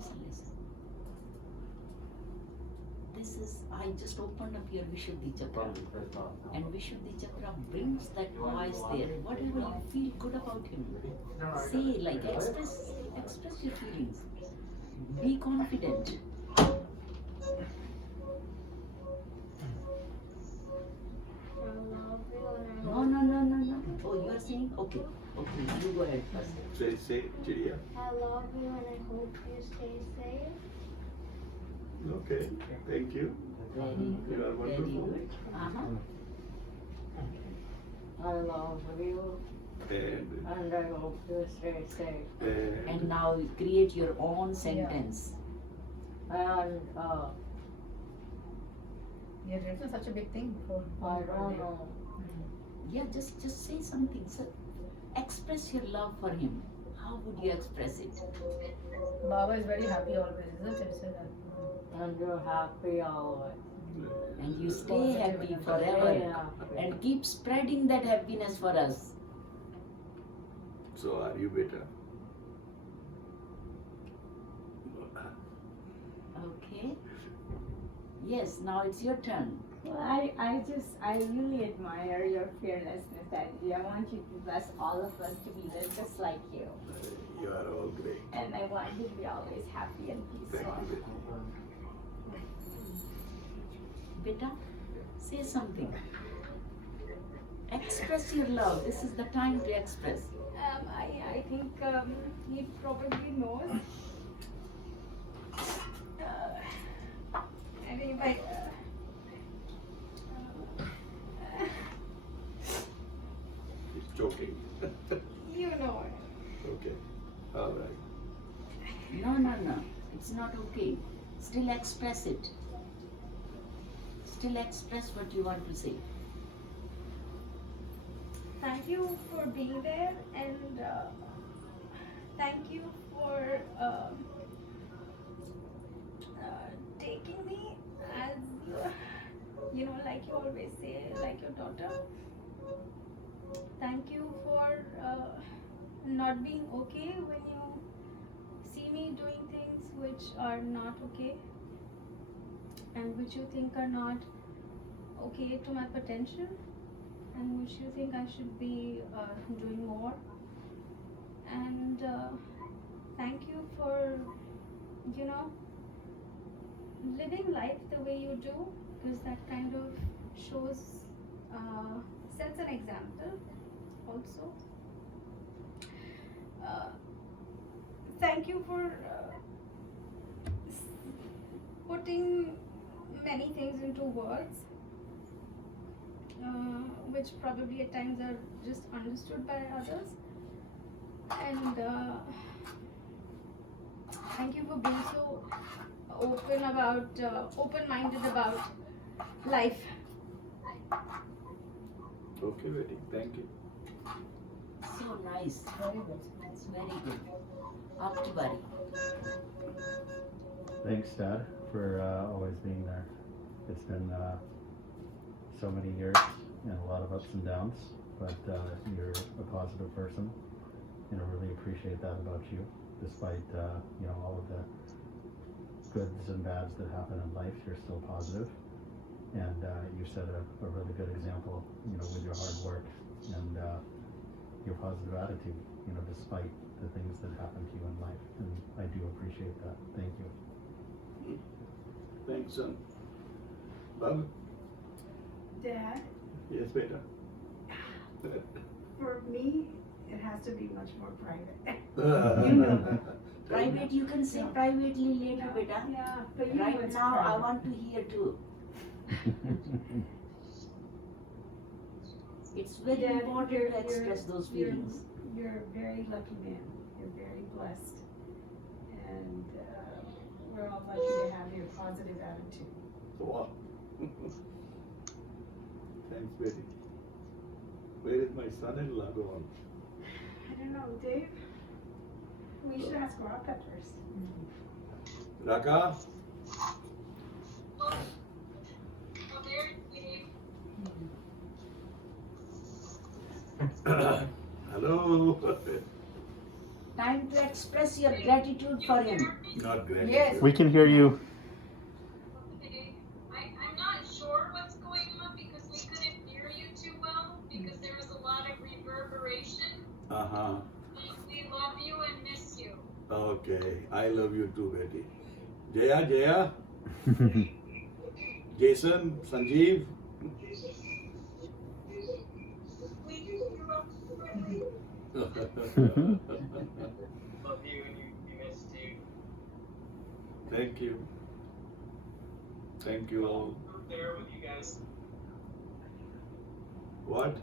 This is, I just opened up your Vishuddhi Chakra. Probably first off. And Vishuddhi Chakra brings that voice there. Whatever you feel good about him, say, like, express your feelings. Be confident. No. Oh, you are saying? Okay, you go ahead first. Say, Chidiya. I love you and I hope you stay safe. Okay, thank you. Very You good, are very wonderful. good. Uh-huh. I love you And, and I hope you stay safe. And now create your own sentence. And You had written such a big thing before. I don't know. Yeah, just say something, sir. Express your love for him. How would you express it? Baba is very happy always, isn't it? Say that. And you're happy always. And you stay happy Stay forever. happy. And keep spreading that happiness for us. so are you better? Okay? Yes, now it's your turn. Well, I really admire your fearlessness, Daddy. I want you to bless all of us to be there just like you. You are all great. And I want you to be always happy and Thank peaceful. you. Beta, say something. Express your love. This is the time to express. I think he probably knows. I think by He's joking. you know it. Okay, all right. No. It's not okay. Still express it. Still express what you want to say. Thank you for being there and thank you for taking me as like you always say, like your daughter. Thank you for not being okay when you see me doing things which are not okay and which you think are not okay to my potential and which you think I should be doing more. And thank you for living life the way you do, because that kind of shows sets an example also. Thank you for putting many things into words, which probably at times are just understood by others. And thank you for being so open-minded about life. Okay, Betty, thank you. So nice. Very good. It's very good. Up to Bari. Thanks, Dad, for always being there. It's been so many years and a lot of ups and downs, but you're a positive person, and I really appreciate that about you, despite all of the goods and bads that happen in life. You're still positive, and you set a really good example, you know, with your hard work and your positive attitude, you know, despite the things that happen to you in life. And I do appreciate that. Thank you. Thanks, son. Babu? Dad, Yes, beta. for me, it has to be much more private. Private, you can say privately later, beta. Yeah, but you know Right it's now, I private. want to hear too. It's very Dad, important you're- to express those you're- feelings. You're a very lucky man. You're very blessed. And we're all lucky to have your positive attitude. Wow. Thanks, Betty. Where is my son-in-law gone? I don't know, Dave. We should ask Raka first. Raka? Hello. Time to express your gratitude for him. Not great. Yes. We can hear you. I'm not sure what's going on because we couldn't hear you too well because there was a lot of reverberation. Uh-huh. We love you and miss you. Okay. I love you too, Betty. Jaya? Jason? Sanjeev? Love you and you missed you. Thank you. Thank you all. I'm there with you guys. What?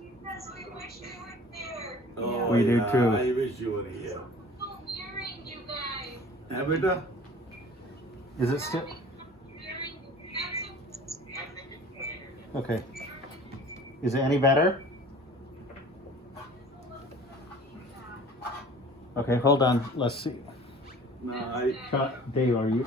Because we wish we were there. Oh, We do yeah, too. I wish you were here. I'm hearing you guys. Hey, beta? Is it still? Hearing that's I think it's better. Okay. Is it any better? Okay, hold on. Let's see. No, I. Dave, are you?